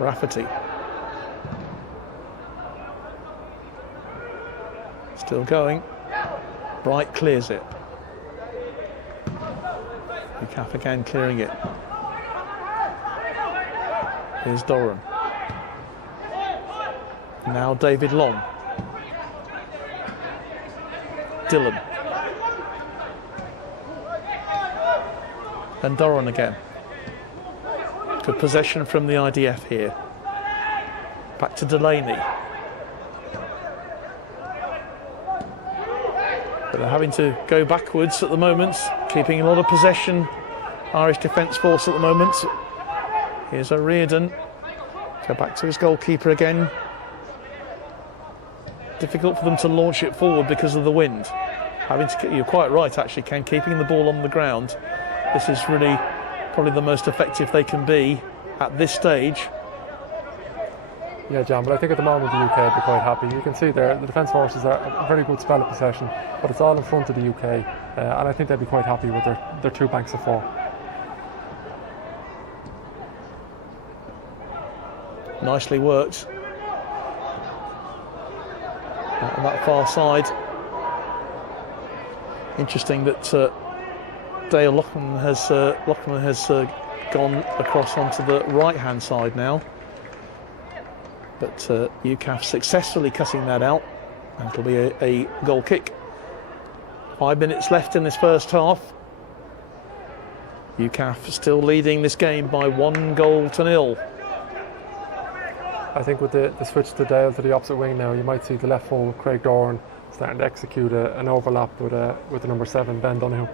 Rafferty. Still going. Bright clears it. UCAF again clearing it. Here's Doran. Now David Long. Dillon. And Doran again. Good possession from the IDF here. Back to Delaney. But they're having to go backwards at the moment, keeping a lot of possession. Irish Defence Force at the moment. Here's O'Riordan. Go back to his goalkeeper again. Difficult for them to launch it forward because of the wind. You're quite right actually, Ken, keeping the ball on the ground. This is really probably the most effective they can be at this stage. Yeah, John, but I think at the moment the UK would be quite happy. You can see there, the Defence Forces are a very good spell of possession, but it's all in front of the UK, and I think they'd be quite happy with their two banks of four. Nicely worked. On that far side. Interesting that Dale Lockman has gone across onto the right-hand side now. But UCAF successfully cutting that out, and it'll be a goal kick. 5 minutes left in this first half. UCAF still leading this game by 1-0. I think with the switch to Dale to the opposite wing now, you might see the left full Craig Doran starting to execute an overlap with the number 7 Ben Donoghue.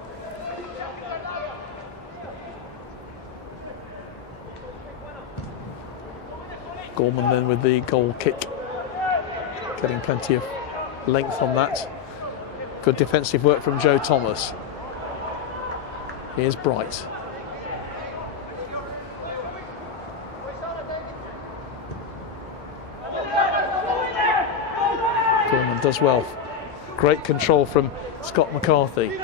Gorman then with the goal kick, getting plenty of length on that. Good defensive work from Joe Thomas. Here's Bright. Gorman does well. Great control from Scott McCarthy.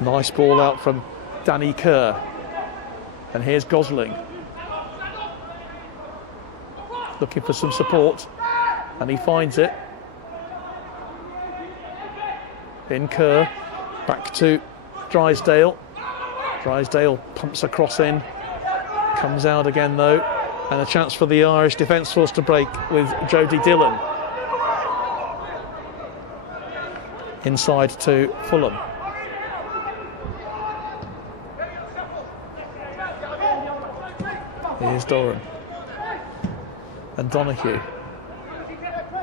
Nice ball out from Danny Kerr. And here's Gosling. Looking for some support. And he finds it. In Kerr. Back to Drysdale. Drysdale pumps a cross in. Comes out again though. And a chance for the Irish Defence Force to break with Jody Dillon. Inside to Fulham. Here's Doran. And Donahue.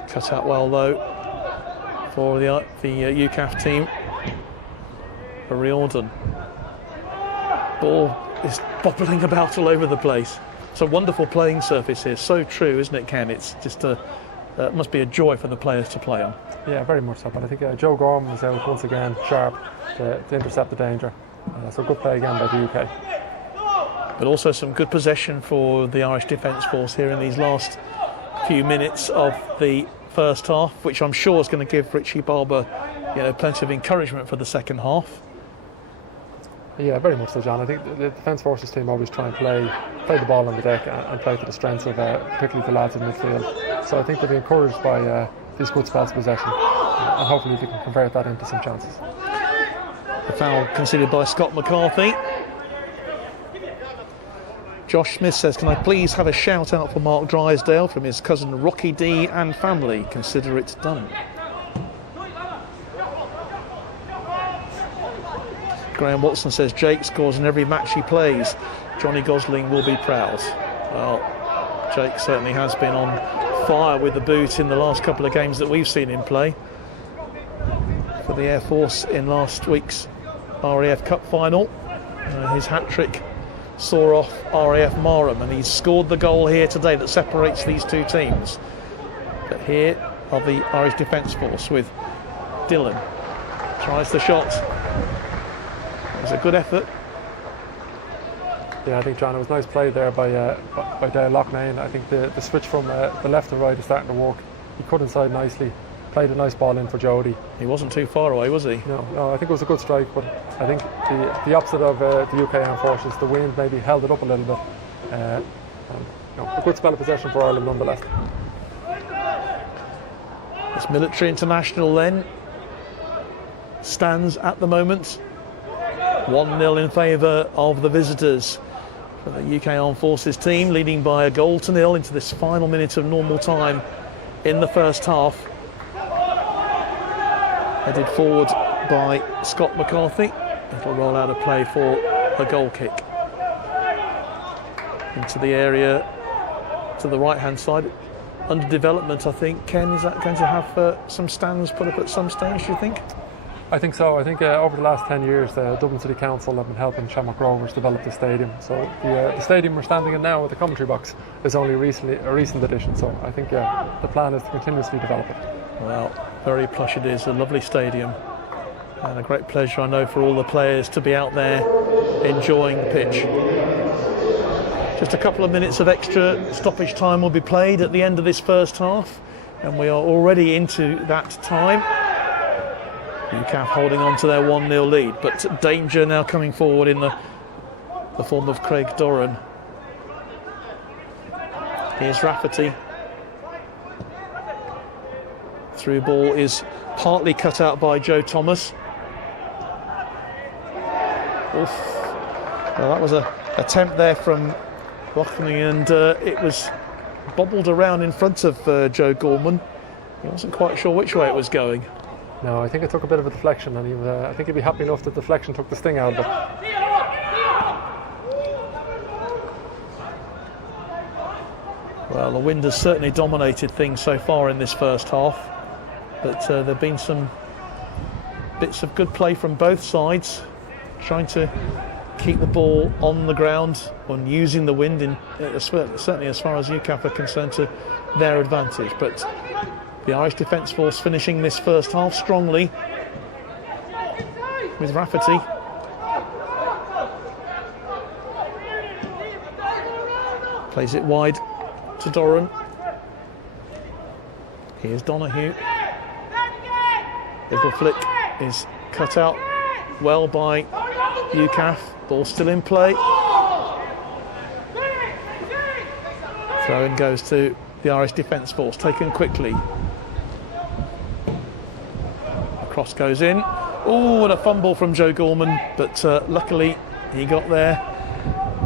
Cut out well though for the UCAF team. For Riordan. Ball is bobbling about all over the place. It's a wonderful playing surface here. So true, isn't it, Ken? It's just must be a joy for the players to play on. Yeah, very much so. But I think Joe Gorman was out once again, sharp to intercept the danger. So good play again by the UK. But also some good possession for the Irish Defence Force here in these last few minutes of the first half, which I'm sure is going to give Richie Barber, plenty of encouragement for the second half. Yeah, very much so, John. I think the Defence Forces team always try and play the ball on the deck and play to the strengths of particularly the lads in midfield. So I think they'll be encouraged by these good spells of possession, and hopefully they can convert that into some chances. The foul conceded by Scott McCarthy. Josh Smith says, can I please have a shout out for Mark Drysdale from his cousin Rocky D and family? Consider it done. Graham Watson says, Jake scores in every match he plays. Johnny Gosling will be proud. Well, Jake certainly has been on fire with the boot in the last couple of games that we've seen him play. For the Air Force in last week's RAF Cup final. His hat-trick saw off RAF Marham, and he's scored the goal here today that separates these two teams. But here are the Irish Defence Force with Dillon. Tries the shot. It was a good effort. Yeah, I think, John, it was nice play there by Dale Loughnane. I think the switch from the left to right is starting to work. He cut inside nicely, played a nice ball in for Jody. He wasn't too far away, was he? No, I think it was a good strike, but I think the opposite of the UK Armed Forces, the wind maybe held it up a little bit. A good spell of possession for Ireland nonetheless. This military international then stands at the moment 1-0 in favour of the visitors. For the UK Armed Forces team, leading by a 1-0 into this final minute of normal time in the first half. Headed forward by Scott McCarthy. It'll roll out of play for a goal kick. Into the area to the right-hand side. Under development, I think. Ken, is that going to have some stands put up at some stage, do you think? I think so. I think over the last 10 years, the Dublin City Council have been helping Shamrock Rovers develop the stadium. So the stadium we're standing in now with the commentary box is only a recent addition. So I think the plan is to continuously develop it. Well, very plush it is. A lovely stadium. And a great pleasure, I know, for all the players to be out there enjoying the pitch. Just a couple of minutes of extra stoppage time will be played at the end of this first half. And we are already into that time. UCAF holding on to their 1-0 lead, but danger now coming forward in the form of Craig Doran. Here's Rafferty. Through ball is partly cut out by Joe Thomas. Oof. Well, that was an attempt there from Loughnane, and it was bobbled around in front of Joe Gorman. He wasn't quite sure which way it was going. No, I think it took a bit of a deflection, and I think he'd be happy enough that the deflection took the sting out of it. Well, the wind has certainly dominated things so far in this first half, but there have been some bits of good play from both sides, trying to keep the ball on the ground and using the wind, certainly as far as UCAF are concerned, to their advantage. But the Irish Defence Force finishing this first half strongly with Rafferty. Plays it wide to Doran. Here's Donahue. Little flick is cut out well by UCAF. Ball still in play. Throw-in goes to the Irish Defence Force, taken quickly. Cross goes in. Oh, and a fumble from Joe Gorman, but luckily he got there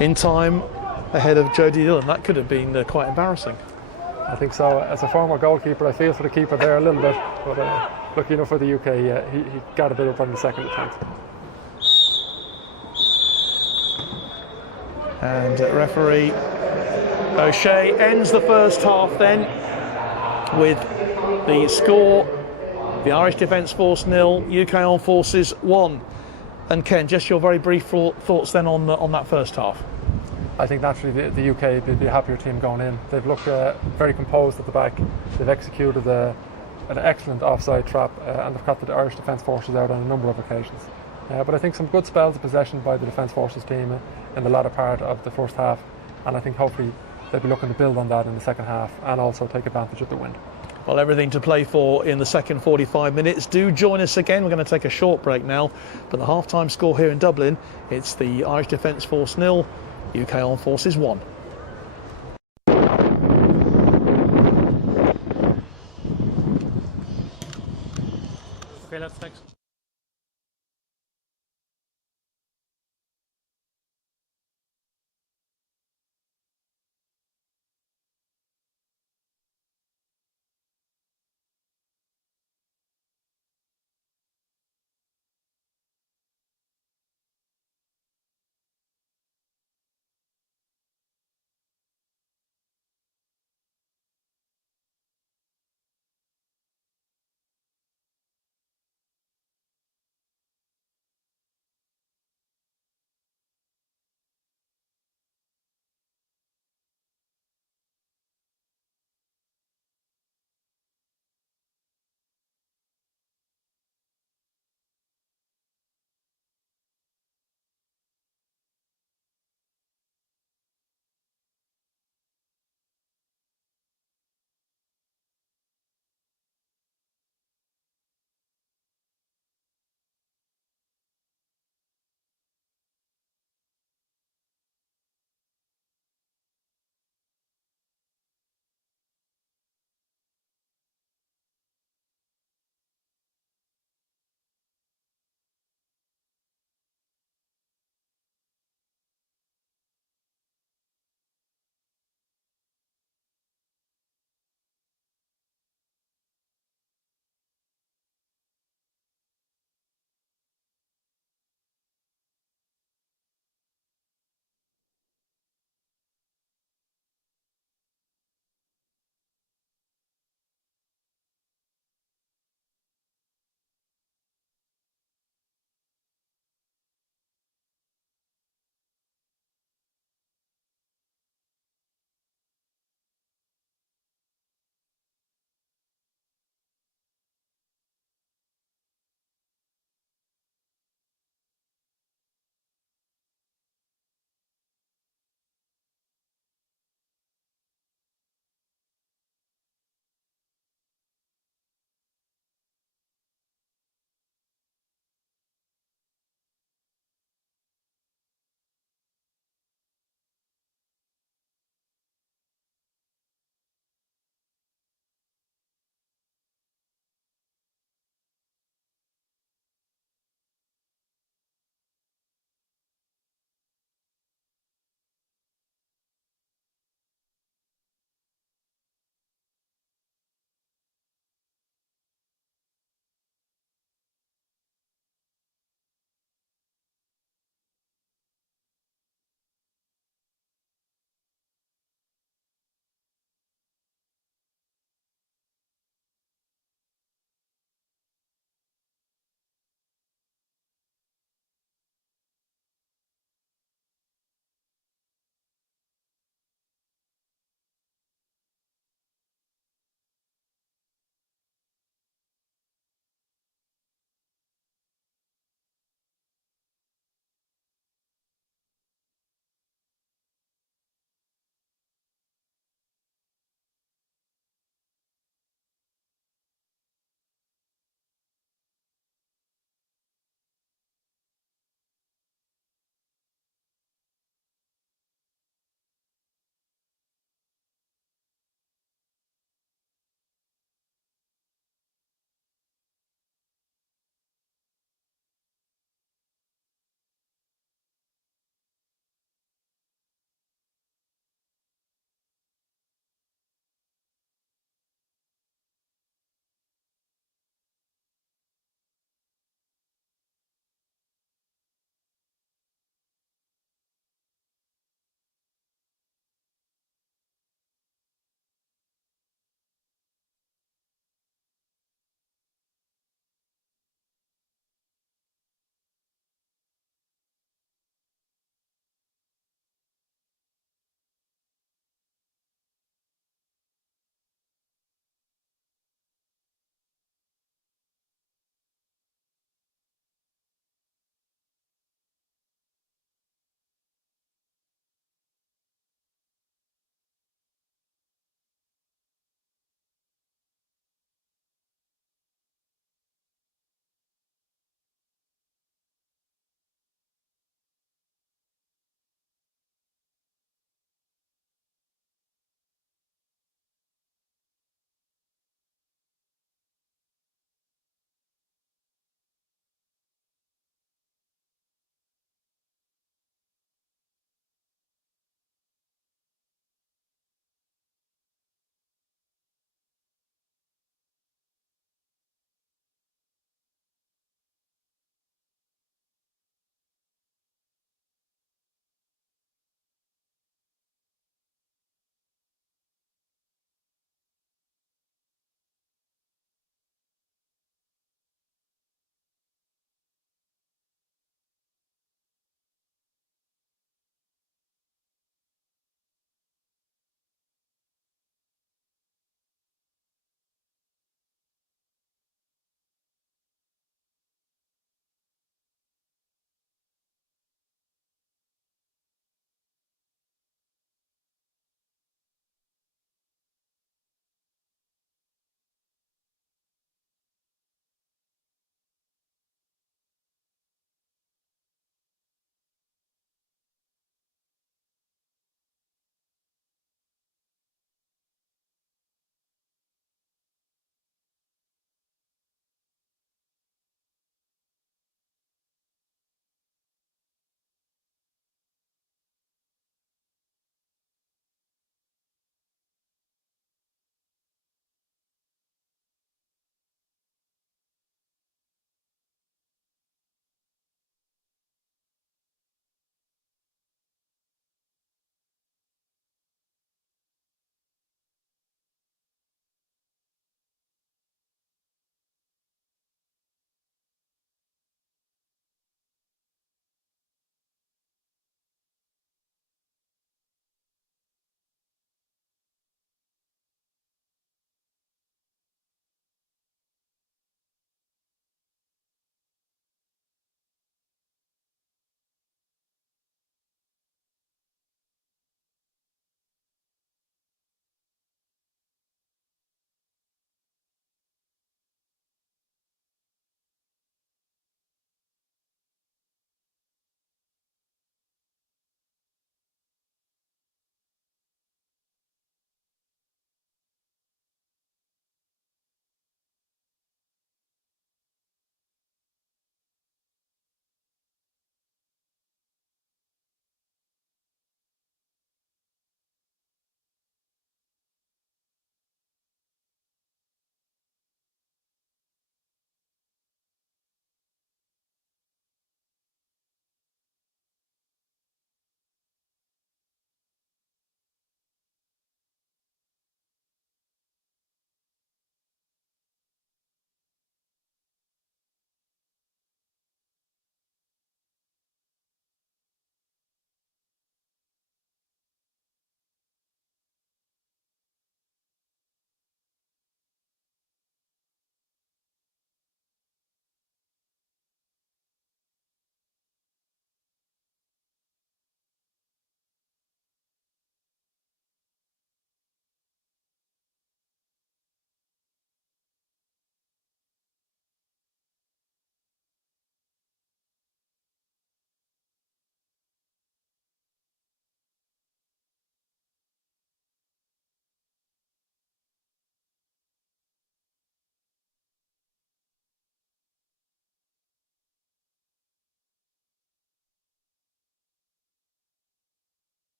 in time ahead of Jody Dillon. That could have been quite embarrassing. I think so. As a former goalkeeper, I feel for the keeper there a little bit, but lucky enough for the UK, he got a bit up on the second attempt. And referee O'Shea ends the first half then with the score: the Irish Defence Force 0, UK Armed Forces 1. And Ken, just your very brief thoughts then on that first half. I think naturally the UK, they'd be a happier team going in. They've looked very composed at the back. They've executed an excellent offside trap, and they've cut the Irish Defence Forces out on a number of occasions. But I think some good spells of possession by the Defence Forces team in the latter part of the first half, and I think hopefully they'll be looking to build on that in the second half and also take advantage of the wind. Well, everything to play for in the second 45 minutes. Do join us again. We're going to take a short break now, but the half-time score here in Dublin, it's the Irish Defence Force 0, UK Armed Forces 1. Okay, lads, thanks.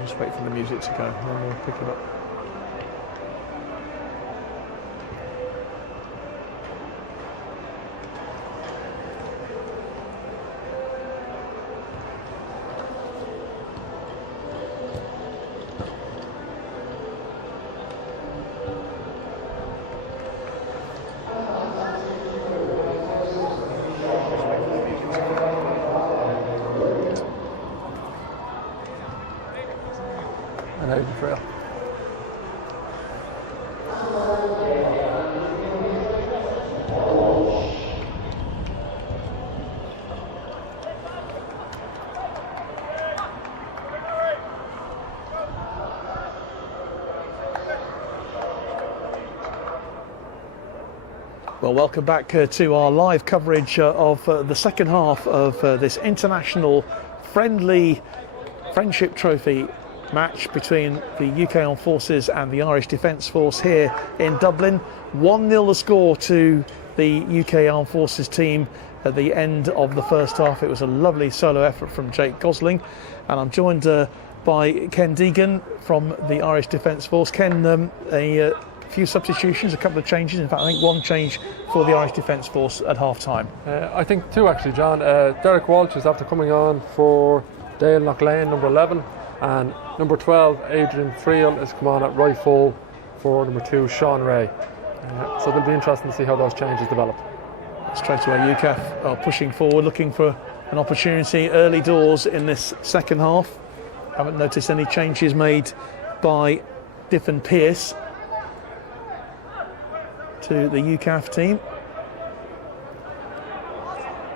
Just wait for the music to go, and then we'll pick it up. And out the trail. Well, welcome back to our live coverage of the second half of this international friendly Friendship Trophy match between the UK Armed Forces and the Irish Defence Force here in Dublin. 1-0 the score to the UK Armed Forces team at the end of the first half. It was a lovely solo effort from Jake Gosling, and I'm joined by Ken Deegan from the Irish Defence Force. Ken, a few substitutions, a couple of changes. In fact, I think one change for the Irish Defence Force at half-time. I think two actually, John. Derek Walsh is after coming on for Dale Knocklane, number 11, and number 12, Adrian Friel, has come on at right full for number 2, Sean Ray. So it'll be interesting to see how those changes develop. Straight away, UCAF are pushing forward, looking for an opportunity early doors in this second half. Haven't noticed any changes made by Diffin Pearce to the UCAF team.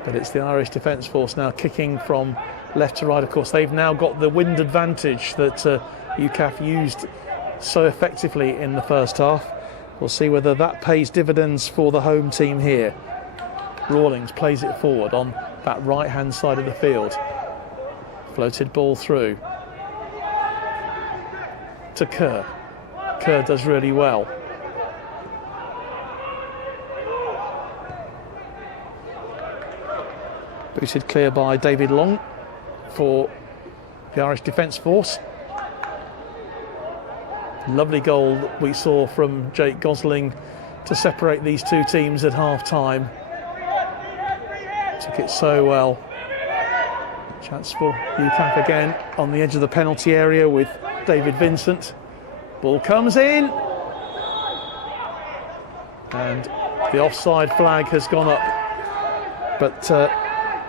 But it's the Irish Defence Force now kicking from left to right. Of course, they've now got the wind advantage that UCAF used so effectively in the first half. We'll see whether that pays dividends for the home team here. Rawlings plays it forward on that right-hand side of the field. Floated ball through to Kerr. Kerr does really well. Booted clear by David Long for the Irish Defence Force. Lovely goal that we saw from Jake Gosling to separate these two teams at half-time. Took it so well. Chance for UCAF again on the edge of the penalty area with David Vincent. Ball comes in. And the offside flag has gone up. But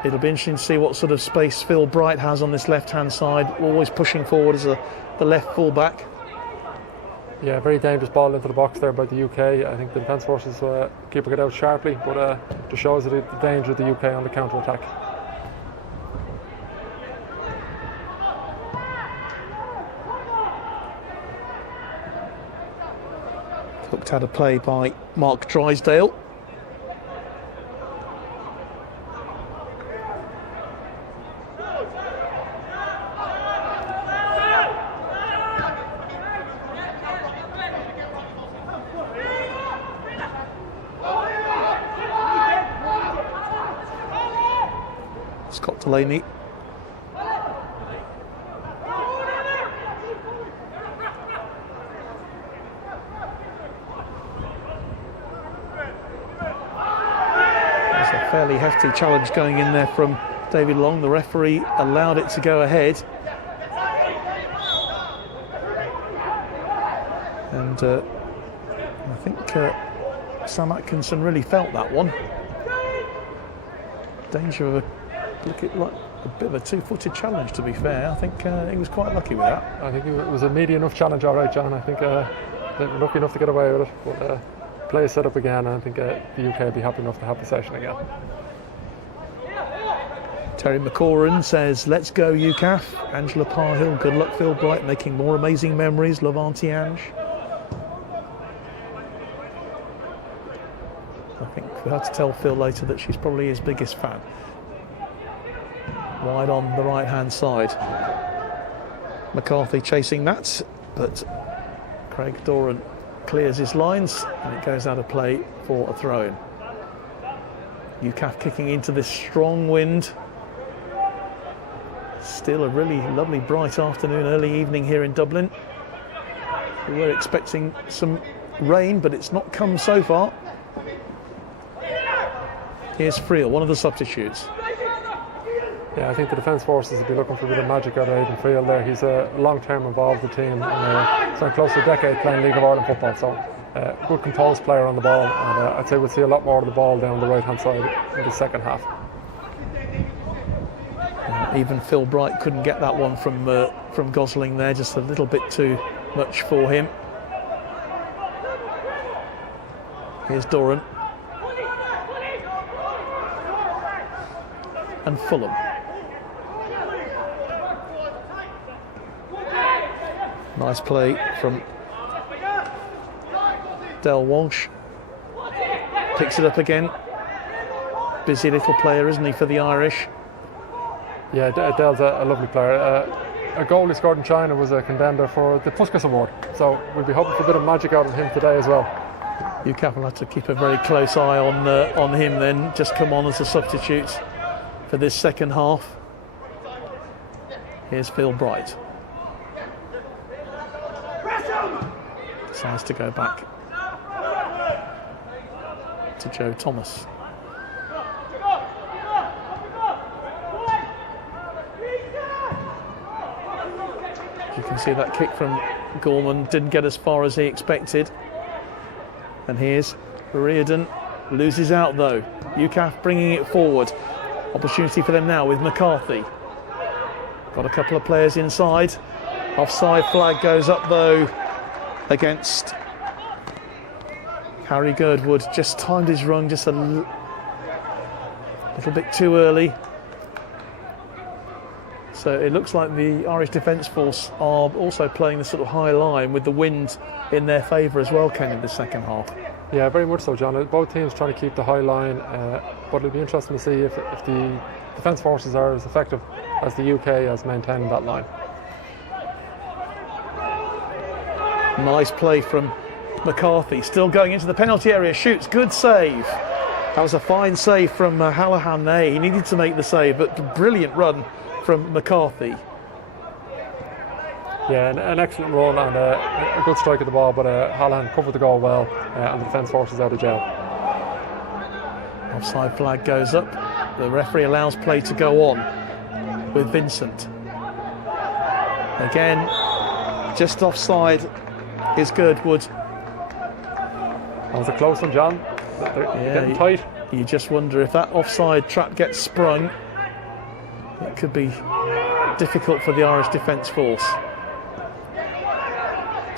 it'll be interesting to see what sort of space Phil Bright has on this left-hand side, always pushing forward as the left full-back. Yeah, very dangerous ball into the box there by the UK. I think the Defence Forces keeping it out sharply, but just shows the danger of the UK on the counter-attack. Looked at a play by Mark Drysdale. Scott Delaney. There's a fairly hefty challenge going in there from David Long. The referee allowed it to go ahead. And I think Sam Atkinson really felt that one. Danger of look at like a bit of a two-footed challenge, to be fair. I think he was quite lucky with that. I think it was a meaty enough challenge, all right, John. I think they were lucky enough to get away with it. But play is set up again, and I think the UK will be happy enough to have possession again. Terry McCauran says, "Let's go UCAF." Angela Parhill, "Good luck, Phil Bright, making more amazing memories. Love Auntie Ange." I think we'll have to tell Phil later that she's probably his biggest fan. Wide on the right-hand side. McCarthy chasing that, but Craig Doran clears his lines and it goes out of play for a throw-in. UCAF kicking into this strong wind. Still a really lovely bright afternoon, early evening here in Dublin. We were expecting some rain, but it's not come so far. Here's Friel, one of the substitutes. Yeah, I think the defence forces will be looking for a bit of magic out of Aidan Friel there. He's long-term involved with the team and spent close to a decade playing League of Ireland football, so good composed player on the ball, and I'd say we'll see a lot more of the ball down the right-hand side in the second half. Even Phil Bright couldn't get that one from Gosling there, just a little bit too much for him. Here's Doran. And Fulham. Nice play from Del Walsh. Picks it up again. Busy little player, isn't he, for the Irish? Yeah, Del's a lovely player. A goal he scored in China was a contender for the Puskas Award, so we'll be hoping for a bit of magic out of him today as well. UCAF will have to keep a very close eye on him then. Just come on as a substitute for this second half. Here's Phil Bright. Decides to go back to Joe Thomas. You can see that kick from Gorman didn't get as far as he expected. And here's Reardon, loses out though. UCAF bringing it forward. Opportunity for them now with McCarthy. Got a couple of players inside. Offside flag goes up though against Harry Girdwood. Just timed his run just a little bit too early. So it looks like the Irish Defence Force are also playing the sort of high line with the wind in their favour as well, Ken, in the second half. Yeah, very much so, John. Both teams trying to keep the high line, but it'll be interesting to see if the Defence Forces are as effective as the UK as maintaining that line. Nice play from McCarthy, still going into the penalty area, shoots, good save. That was a fine save from Hallahan there. He needed to make the save, but brilliant run from McCarthy. Yeah, an excellent run and a good strike at the ball, but Hallahan covered the goal well, and the Defence Forces out of jail. Offside flag goes up. The referee allows play to go on with Vincent. Again, just offside is Girdwood. That was a close one, John. They're getting tight. You just wonder if that offside trap gets sprung, it could be difficult for the Irish Defence Force.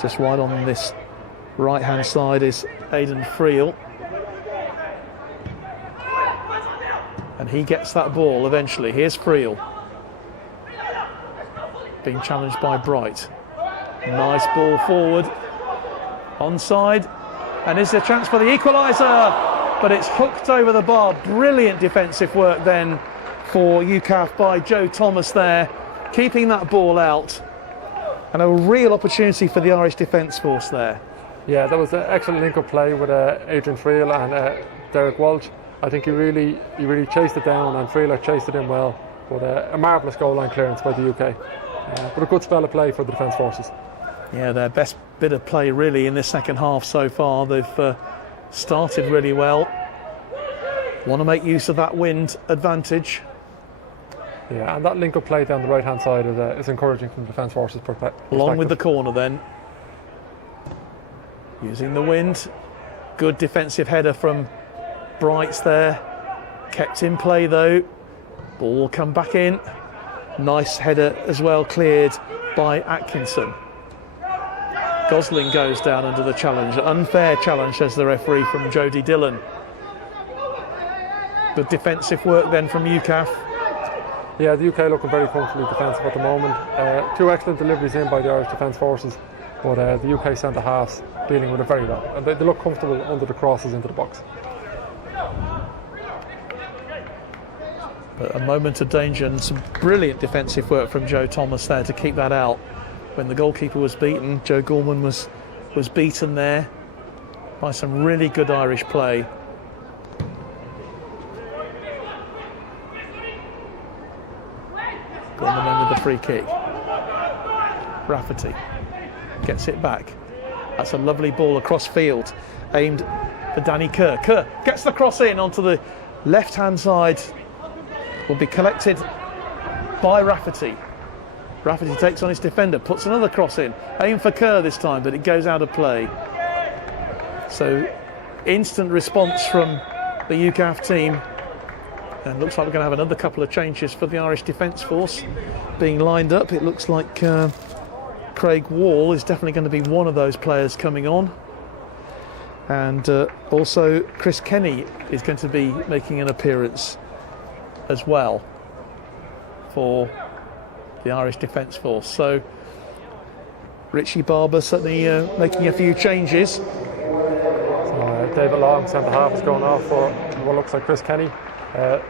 Just right on this right-hand side is Aidan Friel. And he gets that ball eventually. Here's Friel. Being challenged by Bright. Nice ball forward. Onside. And is there a chance for the equaliser? But it's hooked over the bar. Brilliant defensive work then for UCAF by Joe Thomas there, keeping that ball out, and a real opportunity for the Irish Defence Force there. Yeah, that was an excellent link-up play with Adrian Friel and Derek Walsh. I think he really chased it down, and Friel chased it in well. But a marvellous goal line clearance by the UK. But a good spell of play for the Defence Forces. Yeah, their best bit of play really in this second half so far. They've started really well. Want to make use of that wind advantage. Yeah, and that link-up play down the right-hand side is encouraging from the Defence Forces perspective. Along with the corner then. Using the wind. Good defensive header from Brights there. Kept in play though. Ball will come back in. Nice header as well, cleared by Atkinson. Gosling goes down under the challenge. Unfair challenge, says the referee, from Jody Dillon. Good defensive work then from UCAF. Yeah, the UK looking very comfortably defensive at the moment. Two excellent deliveries in by the Irish Defence Forces, but the UK centre-halves dealing with it very well. And they look comfortable under the crosses into the box. But a moment of danger and some brilliant defensive work from Joe Thomas there to keep that out. When the goalkeeper was beaten, Joe Gorman was beaten there by some really good Irish play. Gorman then free kick. Rafferty gets it back. That's a lovely ball across field, aimed for Danny Kerr. Kerr gets the cross in onto the left-hand side. Will be collected by Rafferty. Rafferty takes on his defender, puts another cross in, aimed for Kerr this time, but it goes out of play. So instant response from the UCAF team, and looks like we're going to have another couple of changes for the Irish Defence Force being lined up. It looks like Craig Wall is definitely going to be one of those players coming on, and also Chris Kenny is going to be making an appearance as well for the Irish Defence Force. So Richie Barber certainly making a few changes. David Long, centre half, is going off for what looks like Chris Kenny.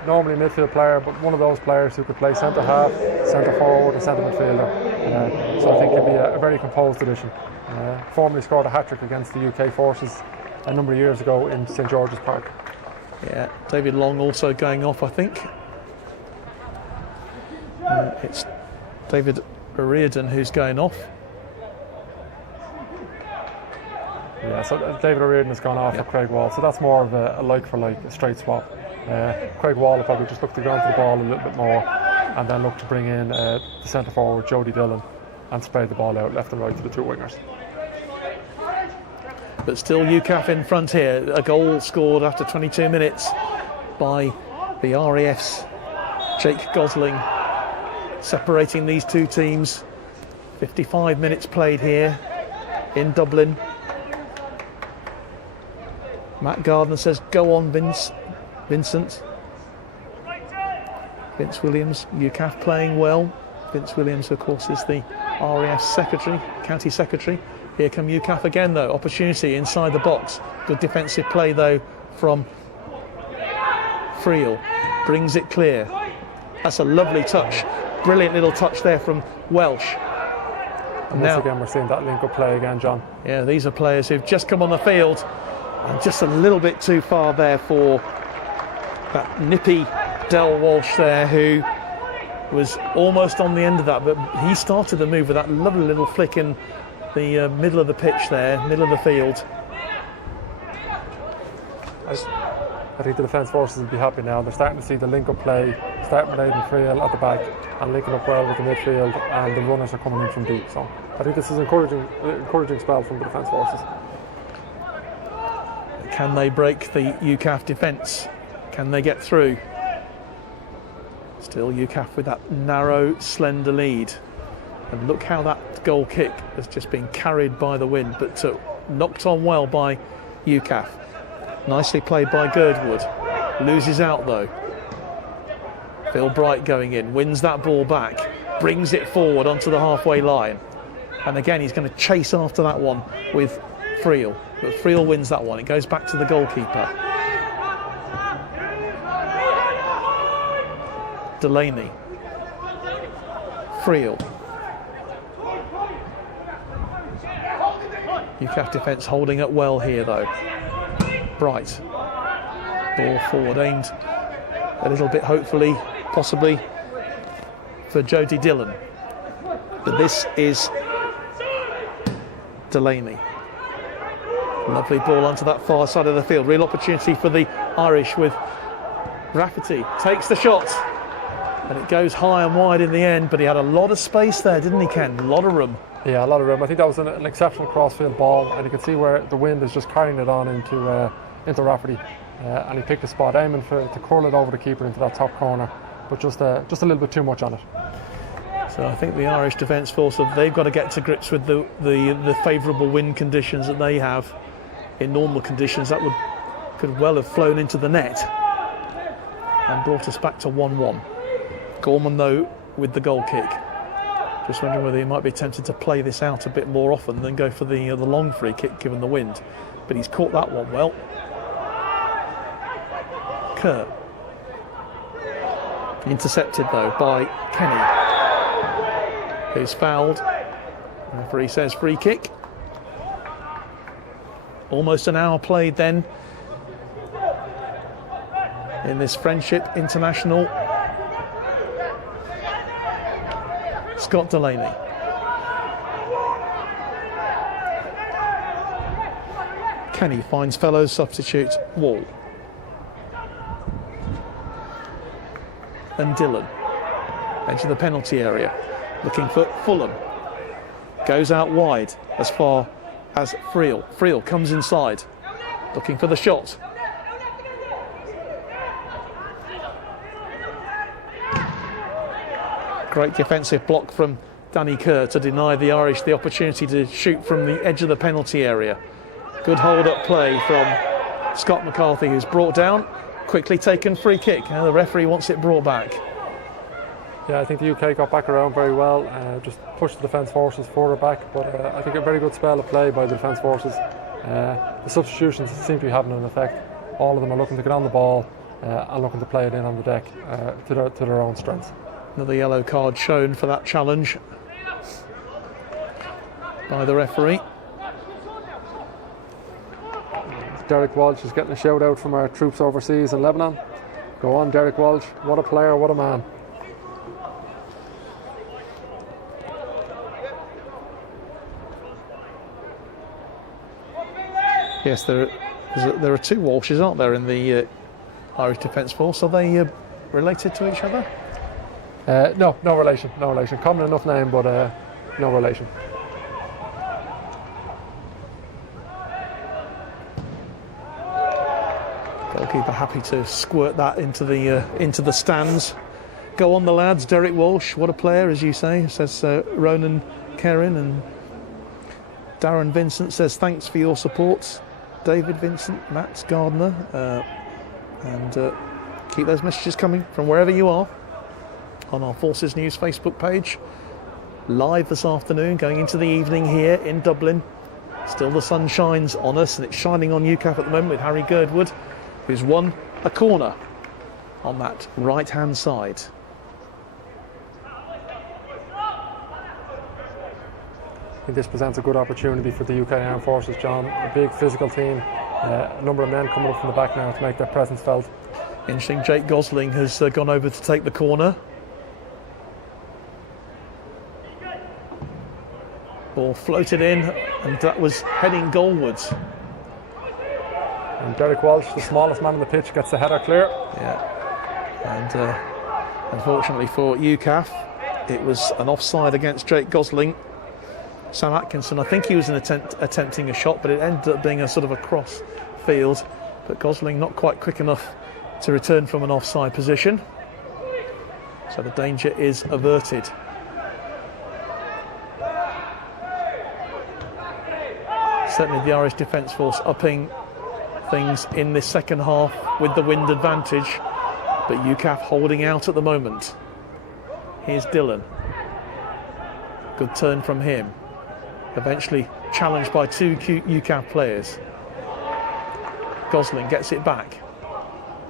Normally a midfield player, but one of those players who could play centre half, centre forward and centre midfielder. So I think he'll be a very composed addition. Formerly scored a hat-trick against the UK forces a number of years ago in St George's Park. Yeah, David Long also going off, I think. It's David O'Riordan who's going off. Yeah, so David O'Riordan has gone off for Craig Wall, so that's more of a like-for-like, a straight swap. Craig Wall will probably just look to go onto the ball a little bit more and then look to bring in the centre forward, Jody Dillon, and spread the ball out left and right to the two wingers. But still UCAF in front here. A goal scored after 22 minutes by the RAF's Jake Gosling, separating these two teams. 55 minutes played here in Dublin. Matt Gardner says, "Go on, Vincent." Vince Williams, UCAF playing well. Vince Williams, of course, is the RAF secretary, county secretary. Here come UCAF again, though. Opportunity inside the box. Good defensive play, though, from Friel. Brings it clear. That's a lovely touch. Brilliant little touch there from Welsh. And once again, we're seeing that link-up play again, John. Yeah, these are players who've just come on the field. And just a little bit too far there for that nippy Del Walsh there, who was almost on the end of that, but he started the move with that lovely little flick in the middle of the pitch there, middle of the field. I think the Defence Forces will be happy now. They're starting to see the link-up play, starting with Aidan Friel at the back and linking up well with the midfield, and the runners are coming in from deep. So I think this is an encouraging spell from the Defence Forces. Can they break the UCAF defence? Can they get through? Still UCAF with that narrow, slender lead. And look how that goal kick has just been carried by the wind, but knocked on well by UCAF. Nicely played by Girdwood. Loses out though. Phil Bright going in, wins that ball back, brings it forward onto the halfway line. And again, he's going to chase after that one with Friel. But Friel wins that one. It goes back to the goalkeeper. Delaney. Friel. UCAF defence holding up well here though. Bright. Ball forward, aimed a little bit hopefully, possibly for Jody Dillon. But this is Delaney. Lovely ball onto that far side of the field. Real opportunity for the Irish with Rafferty. Takes the shot. And it goes high and wide in the end, but he had a lot of space there, didn't he, Ken? A lot of room. Yeah, a lot of room. I think that was an exceptional crossfield ball, and you can see where the wind is just carrying it on into Rafferty. And he picked a spot, aiming to curl it over the keeper into that top corner, but just a little bit too much on it. So I think the Irish Defence Force, they've got to get to grips with the favourable wind conditions that they have. In normal conditions, that could well have flown into the net and brought us back to 1-1. Gorman, though, with the goal kick. Just wondering whether he might be tempted to play this out a bit more often than go for the long free kick, given the wind. But he's caught that one well. Kerr. Intercepted, though, by Kenny, who's fouled. The referee says free kick. Almost an hour played then in this Friendship International. Scott Delaney. Kenny finds fellow substitute Wall. And Dillon. Edge of the penalty area. Looking for Fulham. Goes out wide as far as Friel. Friel comes inside. Looking for the shot. Great defensive block from Danny Kerr to deny the Irish the opportunity to shoot from the edge of the penalty area. Good hold-up play from Scott McCarthy, who's brought down. Quickly taken free kick. The referee wants it brought back. Yeah, I think the UK got back around very well, just pushed the defence forces further back, but I think a very good spell of play by the defence forces. The substitutions seem to be having an effect. All of them are looking to get on the ball and looking to play it in on the deck to their own strengths. Another yellow card shown for that challenge by the referee. Derek Walsh is getting a shout out from our troops overseas in Lebanon. Go on, Derek Walsh. What a player, what a man. Yes, there are two Walshes, aren't there, in the Irish Defence Force? Are they related to each other? No relation. Common enough name, but no relation. Goalkeeper happy to squirt that into the stands. Go on the lads, Derek Walsh, what a player, as you say, says Ronan Kerrin, and Darren Vincent says thanks for your support. David Vincent, Matt Gardner, and keep those messages coming from wherever you are on our Forces News Facebook page. Live this afternoon, going into the evening here in Dublin. Still the sun shines on us, and it's shining on UCAF at the moment with Harry Girdwood, who's won a corner on that right-hand side. I think this presents a good opportunity for the UK Armed Forces, John. A big physical team, a number of men coming up from the back now to make their presence felt. Interesting, Jake Gosling has gone over to take the corner. Ball floated in, and that was heading goalwards. And Derek Walsh, the smallest man on the pitch, gets the header clear. Yeah, and unfortunately for UCAF, it was an offside against Jake Gosling. Sam Atkinson, I think he was attempting a shot, but it ended up being a sort of a cross field. But Gosling not quite quick enough to return from an offside position. So the danger is averted. Certainly the Irish Defence Force upping things in this second half with the wind advantage, but UCAF holding out at the moment. Here's Dillon. Good turn from him. Eventually challenged by two UCAF players. Gosling gets it back.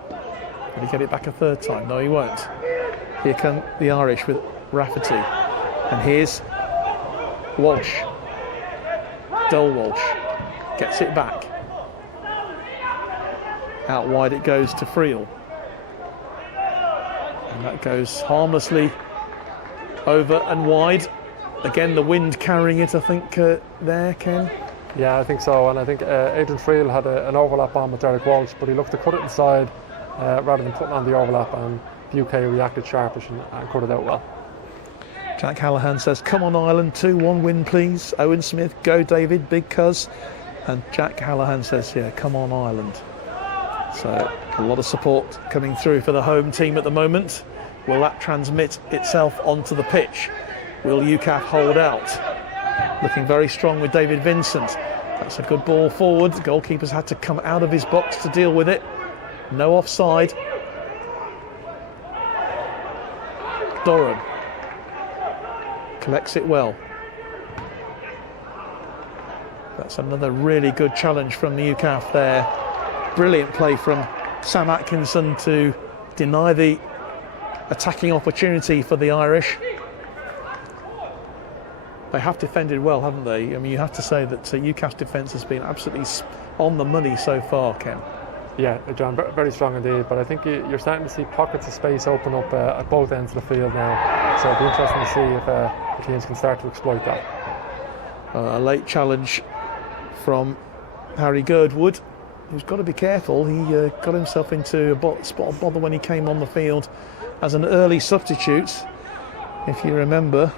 Will he get it back a third time? No, he won't. Here come the Irish with Rafferty. And here's Walsh. Dole Walsh gets it back. Out wide it goes to Friel. And that goes harmlessly over and wide. Again, the wind carrying it, I think, there, Ken? Yeah, I think so. And I think Adrian Friel had an overlap on with Derek Walsh, but he looked to cut it inside rather than putting on the overlap, and the UK reacted sharpish and cut it out well. Jack Hallahan says, come on Ireland, 2-1 win please. Owen Smith, go David, big cuz. And Jack Hallahan says, yeah, come on Ireland. So a lot of support coming through for the home team at the moment. Will that transmit itself onto the pitch? Will UCAF hold out? Looking very strong with David Vincent. That's a good ball forward. The goalkeeper's had to come out of his box to deal with it. No offside. Doran collects it well. That's another really good challenge from the UCAF there. Brilliant play from Sam Atkinson to deny the attacking opportunity for the Irish. They have defended well, haven't they? I mean, you have to say that UCAF's defence has been absolutely on the money so far, Ken. Yeah, John, very strong indeed. But I think you're starting to see pockets of space open up at both ends of the field now. So it'll be interesting to see if the teams can start to exploit that. A late challenge from Harry Girdwood, who's got to be careful. He got himself into a spot of bother when he came on the field as an early substitute, if you remember,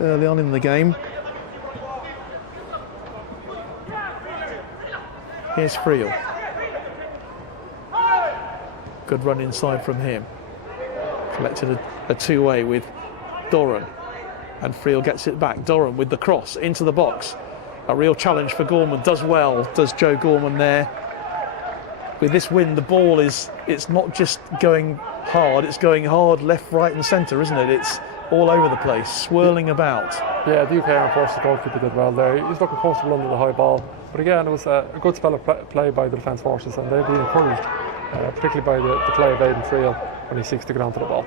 early on in the game. Here's Friel. Good run inside from him. Collected a two-way with Doran. And Friel gets it back. Doran with the cross into the box. A real challenge for Gorman. Does well, does Joe Gorman there. With this win, the ball it's not just going hard, it's going hard left, right and centre, isn't it? It's all over the place, swirling about. Yeah, the UK Armed Forces goalkeeper did well there. He's looking comfortable under the high ball. But again, it was a good spell of play by the Defence Forces, and they've been encouraged, particularly by the play of Aidan Friel when he seeks to get onto the ball.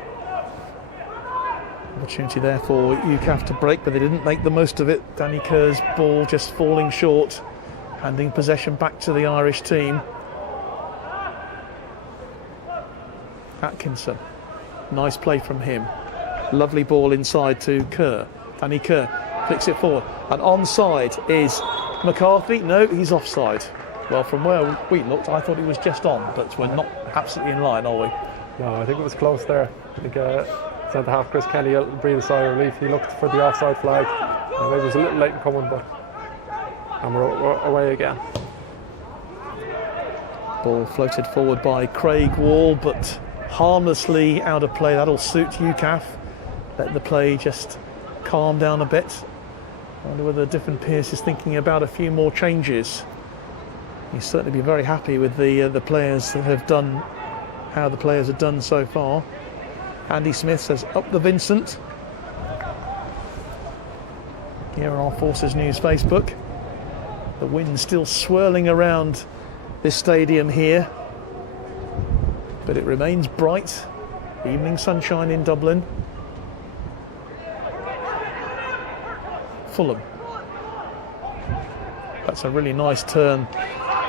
Opportunity there for UCAF to break, but they didn't make the most of it. Danny Kerr's ball just falling short, handing possession back to the Irish team. Atkinson, nice play from him. Lovely ball inside to Kerr. Danny Kerr flicks it forward, and onside is McCarthy. No, he's offside. Well, from where we looked, I thought he was just on, but we're not absolutely in line, are we? No, I think it was close there. I think centre half Chris Kelly breathed a sigh of relief. He looked for the offside flag. Maybe it was a little late in coming, but and we're away again. Ball floated forward by Craig Wall, but harmlessly out of play. That'll suit UCAF. Let the play just calm down a bit. I wonder whether Diffin Pearce is thinking about a few more changes. He'll certainly be very happy with the players that have done, how the players have done so far. Andy Smith says up the Vincent. Here on our Forces News Facebook. The wind still swirling around this stadium here, but it remains bright. Evening sunshine in Dublin. Fulham. That's a really nice turn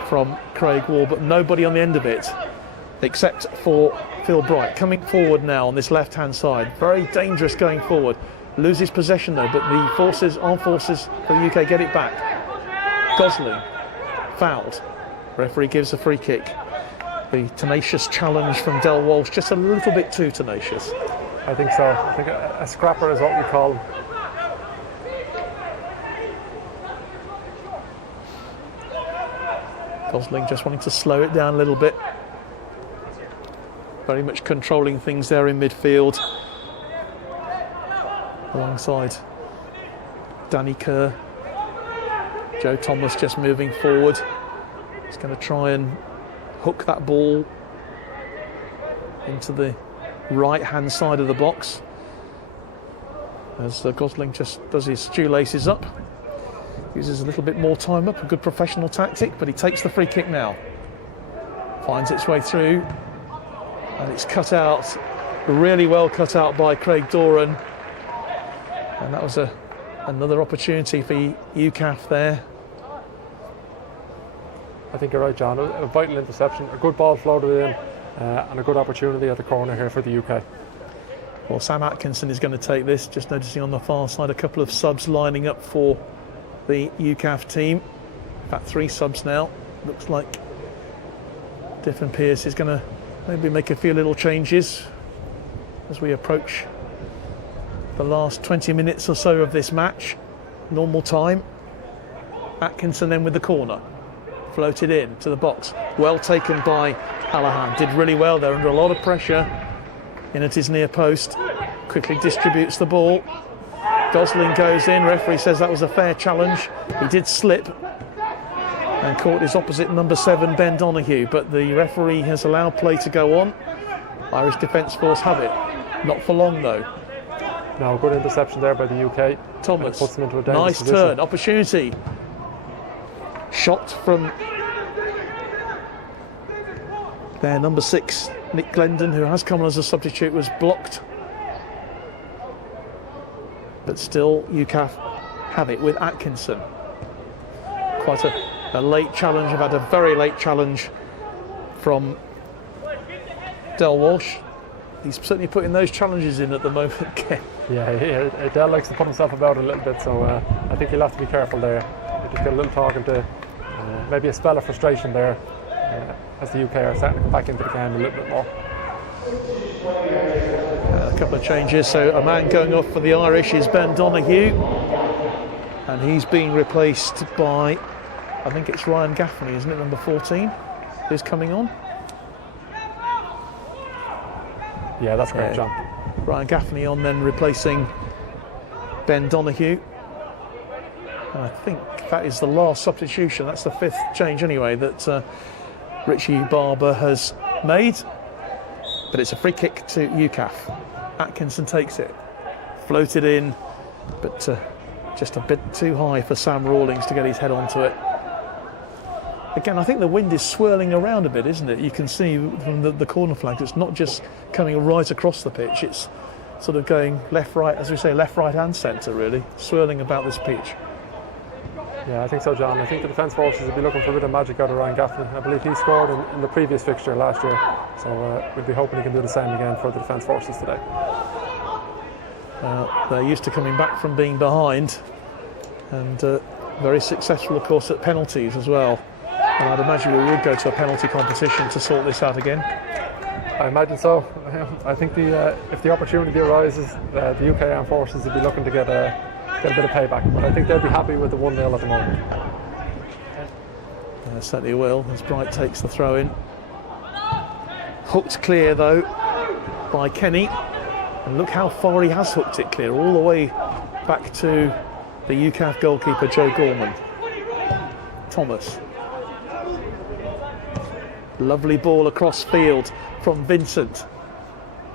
from Craig Wall, but nobody on the end of it except for Phil Bright coming forward now on this left hand side. Very dangerous going forward. Loses possession though, but the armed forces for the UK get it back. Gosling fouled. Referee gives a free kick. The tenacious challenge from Del Walsh, just a little bit too tenacious. I think so. I think a scrapper is what we call him. Gosling just wanting to slow it down a little bit. Very much controlling things there in midfield. Alongside Danny Kerr. Joe Thomas just moving forward. He's going to try and hook that ball into the right hand side of the box as Gosling just does his shoelaces up. Uses a little bit more time up, a good professional tactic, but he takes the free kick now. Finds its way through, and it's cut out, really well cut out by Craig Doran. And that was another opportunity for UCAF there. I think you're right, John. A vital interception, a good ball floated in, and a good opportunity at the corner here for the UK. Well, Sam Atkinson is going to take this. Just noticing on the far side a couple of subs lining up for the UCAF team. In fact, 3 subs now. Looks like Diffin Pearce is going to maybe make a few little changes as we approach the last 20 minutes or so of this match. Normal time. Atkinson then with the corner. Floated in to the box. Well taken by Hallahan. Did really well there under a lot of pressure. In at his near post. Quickly distributes the ball. Gosling goes in. Referee says that was a fair challenge. He did slip and caught his opposite, number 7, Ben Donoghue, but the referee has allowed play to go on. Irish Defence Force have it. Not for long though. Now, good interception there by the UK. Thomas, puts them into a dangerous nice position. turn, opportunity. Shot from their number 6, Nick Glendon, who has come on as a substitute, was blocked. But still, UCAF have it with Atkinson. Quite a late challenge. I've had a very late challenge from Del Walsh. He's certainly putting those challenges in at the moment, Ken. Yeah, Del likes to put himself about a little bit, so I think he'll have to be careful there. He'll just get a little talking to maybe a spell of frustration there as the UK are starting to come back into the game a little bit more. A couple of changes. So a man going off for the Irish is Ben Donoghue, and he's being replaced by, I think it's Ryan Gaffney, isn't it, number 14, who's coming on? Yeah, that's correct, John. Ryan Gaffney on, then replacing Ben Donoghue. And I think that is the last substitution. That's the 5th change anyway that Richie Barber has made. But it's a free kick to UCAF. Atkinson takes it, floated in, but just a bit too high for Sam Rawlings to get his head onto it. Again, I think the wind is swirling around a bit, isn't it? You can see from the corner flags, it's not just coming right across the pitch, it's sort of going left, right, as we say, left, right and centre, really, swirling about this pitch. Yeah, I think so, John. I think the Defence Forces will be looking for a bit of magic out of Ryan Gaffney. I believe he scored in the previous fixture last year, so we'll be hoping he can do the same again for the Defence Forces today. They're used to coming back from being behind, and very successful, of course, at penalties as well. And I'd imagine we would go to a penalty competition to sort this out again. I imagine so. I think if the opportunity arises, the UK Armed Forces will be looking to get a bit of payback. But I think they'll be happy with the 1-0 at the moment. Certainly will, as Bright takes the throw in. Hooked clear though by Kenny. And look how far he has hooked it clear, all the way back to the UCAF goalkeeper Joe Gorman. Thomas. Lovely ball across field from Vincent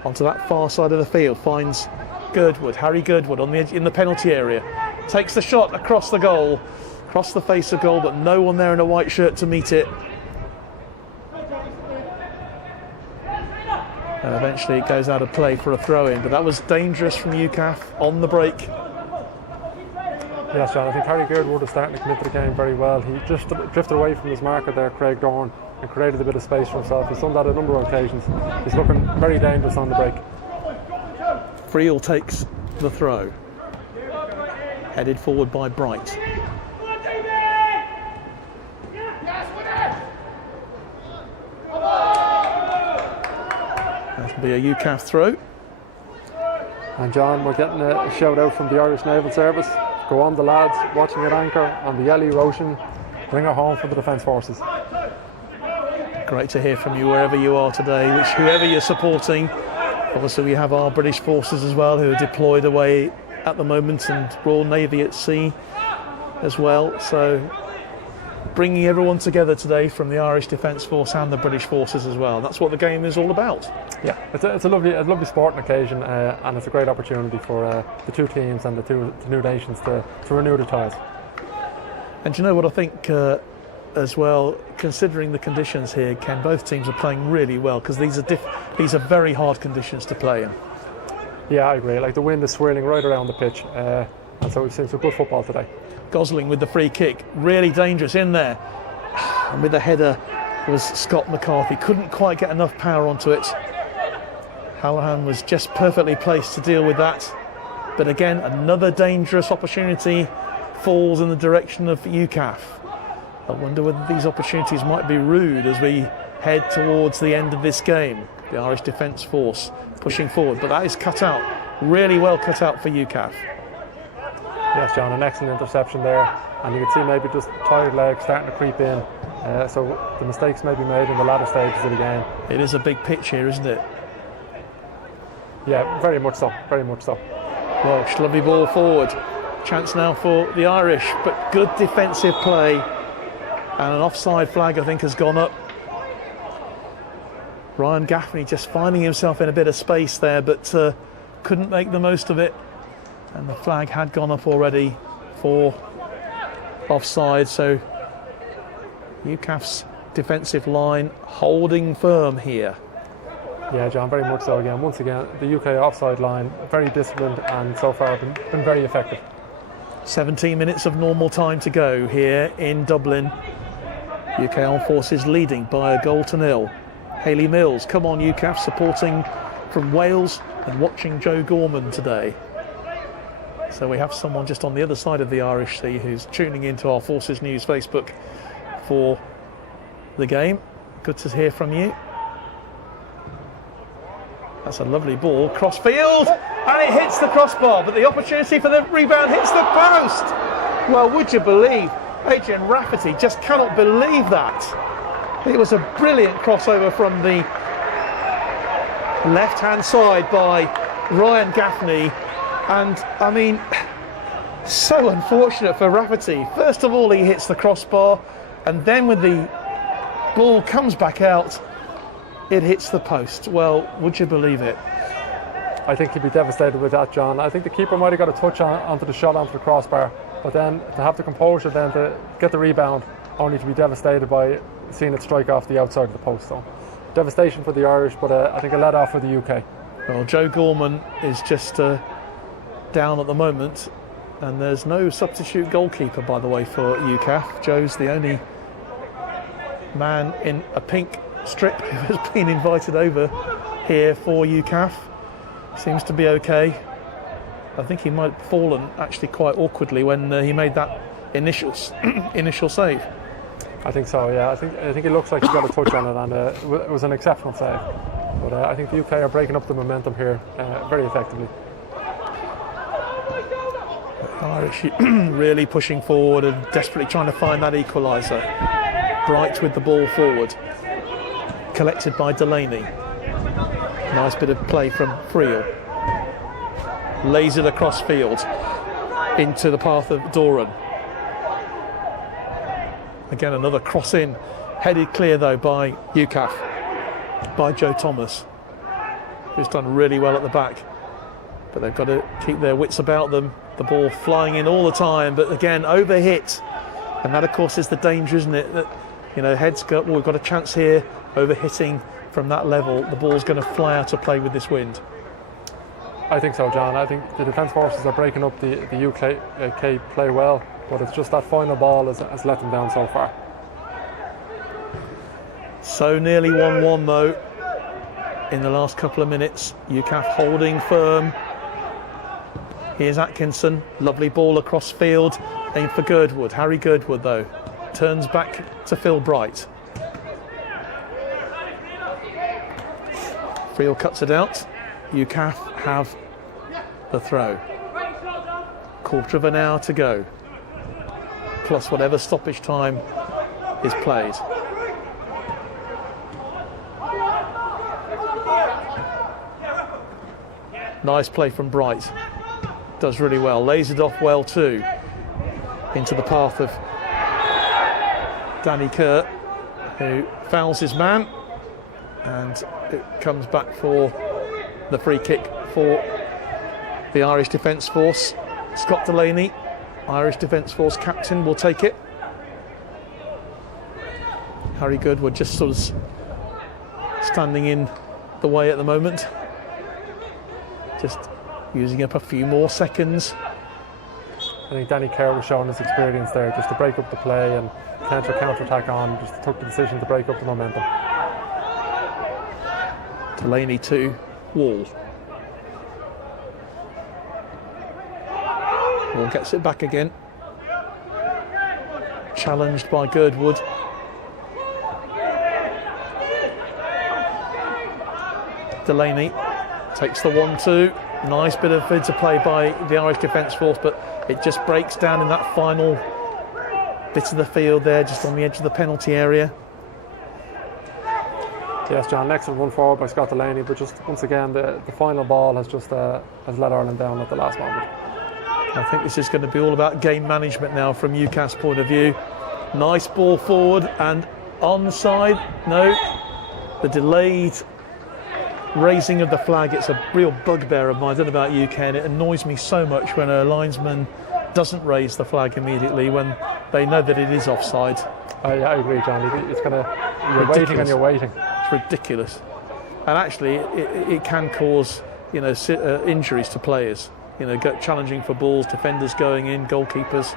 onto that far side of the field, finds Girdwood, Harry Girdwood on the edge in the penalty area, takes the shot across the goal, across the face of goal, but no one there in a white shirt to meet it. And eventually it goes out of play for a throw-in, but that was dangerous from UCAF on the break. Yes, John, I think Harry Girdwood is starting to commit to the game very well. He just drifted away from his marker there, Craig Dorn, and created a bit of space for himself. He's done that a number of occasions. He's looking very dangerous on the break. Friel takes the throw. Headed forward by Bright. That'll be a UCAF throw. And John, we're getting a shout out from the Irish Naval Service. Go on the lads, watching at anchor on the Ellie Ocean. Bring her home for the Defence Forces. Great to hear from you wherever you are today, whoever you're supporting. Obviously we have our British forces as well who are deployed away at the moment, and Royal Navy at sea as well. So bringing everyone together today from the Irish Defence Force and the British forces as well. That's what the game is all about. Yeah, it's a lovely sporting occasion, and it's a great opportunity for the two teams and the new nations to renew the ties. And do you know what I think as well, considering the conditions here, Ken, both teams are playing really well, because these are very hard conditions to play in. Yeah, I agree. Like, the wind is swirling right around the pitch, and so we've seen some good football today. Gosling with the free kick, really dangerous in there, and with the header was Scott McCarthy. Couldn't quite get enough power onto it. Hallahan was just perfectly placed to deal with that, but again another dangerous opportunity falls in the direction of UCAF. I wonder whether these opportunities might be rude as we head towards the end of this game. The Irish Defence Force pushing forward, but that is cut out, really well cut out for UCAF. Yes, John, an excellent interception there, and you can see maybe just tired legs starting to creep in, so the mistakes may be made in the latter stages of the game. It is a big pitch here, isn't it? Yeah, very much so, very much so. Walsh, lovely ball forward. Chance now for the Irish, but good defensive play. And an offside flag, I think, has gone up. Ryan Gaffney just finding himself in a bit of space there, but couldn't make the most of it. And the flag had gone up already for offside. So UCAF's defensive line holding firm here. Yeah, John, very much so again. Once again, the UK offside line, very disciplined and so far been very effective. 17 minutes of normal time to go here in Dublin. UK Armed Forces leading by a 0-0. Hayley Mills, come on UCAF, supporting from Wales and watching Joe Gorman today. So we have someone just on the other side of the Irish Sea who's tuning into our Forces News Facebook for the game. Good to hear from you. That's a lovely ball, cross field, and it hits the crossbar, but the opportunity for the rebound hits the post. Well, would you believe, Adrian Rafferty just cannot believe that. It was a brilliant crossover from the left-hand side by Ryan Gaffney, and I mean, so unfortunate for Rafferty. First of all, he hits the crossbar, and then when the ball comes back out, it hits the post. Well, would you believe it? I think he'd be devastated with that, John. I think the keeper might have got a touch onto the shot, onto the crossbar, but then to have the composure then to get the rebound, only to be devastated by seeing it strike off the outside of the post. So devastation for the Irish, but I think a let off for the UK. Well, Joe Gorman is just down at the moment, and there's no substitute goalkeeper, by the way, for UCAF. Joe's the only man in a pink strip who has been invited over here for UCAF. Seems to be okay. I think he might have fallen actually quite awkwardly when he made that initial save. I think so, yeah. I think it looks like he got a touch on it, and it was an exceptional save. But I think the UK are breaking up the momentum here very effectively. Irish really pushing forward and desperately trying to find that equaliser. Bright with the ball forward, collected by Delaney. Nice bit of play from Friel. Lays it across field into the path of Doran. Again, another cross in, headed clear though by UCAF, by Joe Thomas, who's done really well at the back. But they've got to keep their wits about them. The ball flying in all the time, but again, overhit. And that, of course, is the danger, isn't it? That, you know, heads go, well, we've got a chance here, overhitting from that level. The ball's going to fly out of play with this wind. I think so, John. I think the Defence Forces are breaking up the UK play well, but it's just that final ball has let them down so far. So nearly 1-1 though in the last couple of minutes. UCAF holding firm. Here's Atkinson, lovely ball across field, aimed for Girdwood. Harry Girdwood though turns back to Phil Bright. Friel cuts it out. UCAF have the throw. Quarter of an hour to go, plus whatever stoppage time is played. Nice play from Bright. Does really well. Lays it off well too. Into the path of Danny Kerr, who fouls his man, and it comes back for the free kick for the Irish Defence Force. Scott Delaney, Irish Defence Force captain, will take it. Harry Girdwood just sort of standing in the way at the moment. Just using up a few more seconds. I think Danny Kerr was showing his experience there, just to break up the play and counter-attack on, just took the decision to break up the momentum. Delaney to Wall. Wall gets it back again. Challenged by Girdwood. Delaney takes the 1-2. Nice bit of interplay by the Irish Defence Force, but it just breaks down in that final bit of the field there, just on the edge of the penalty area. Yes, John, excellent run forward by Scott Delaney, but just once again the final ball has just has let Ireland down at the last moment. I think this is going to be all about game management now from UCAF's point of view. Nice ball forward and onside. No, the delayed raising of the flag, it's a real bugbear of mine. I don't know about you, Ken, it annoys me so much when a linesman doesn't raise the flag immediately when they know that it is offside. I agree, John. It's kind of, you're ridiculous. waiting and you're waiting. It's ridiculous, and actually it can cause, you know, injuries to players. You know, challenging for balls, defenders going in, goalkeepers.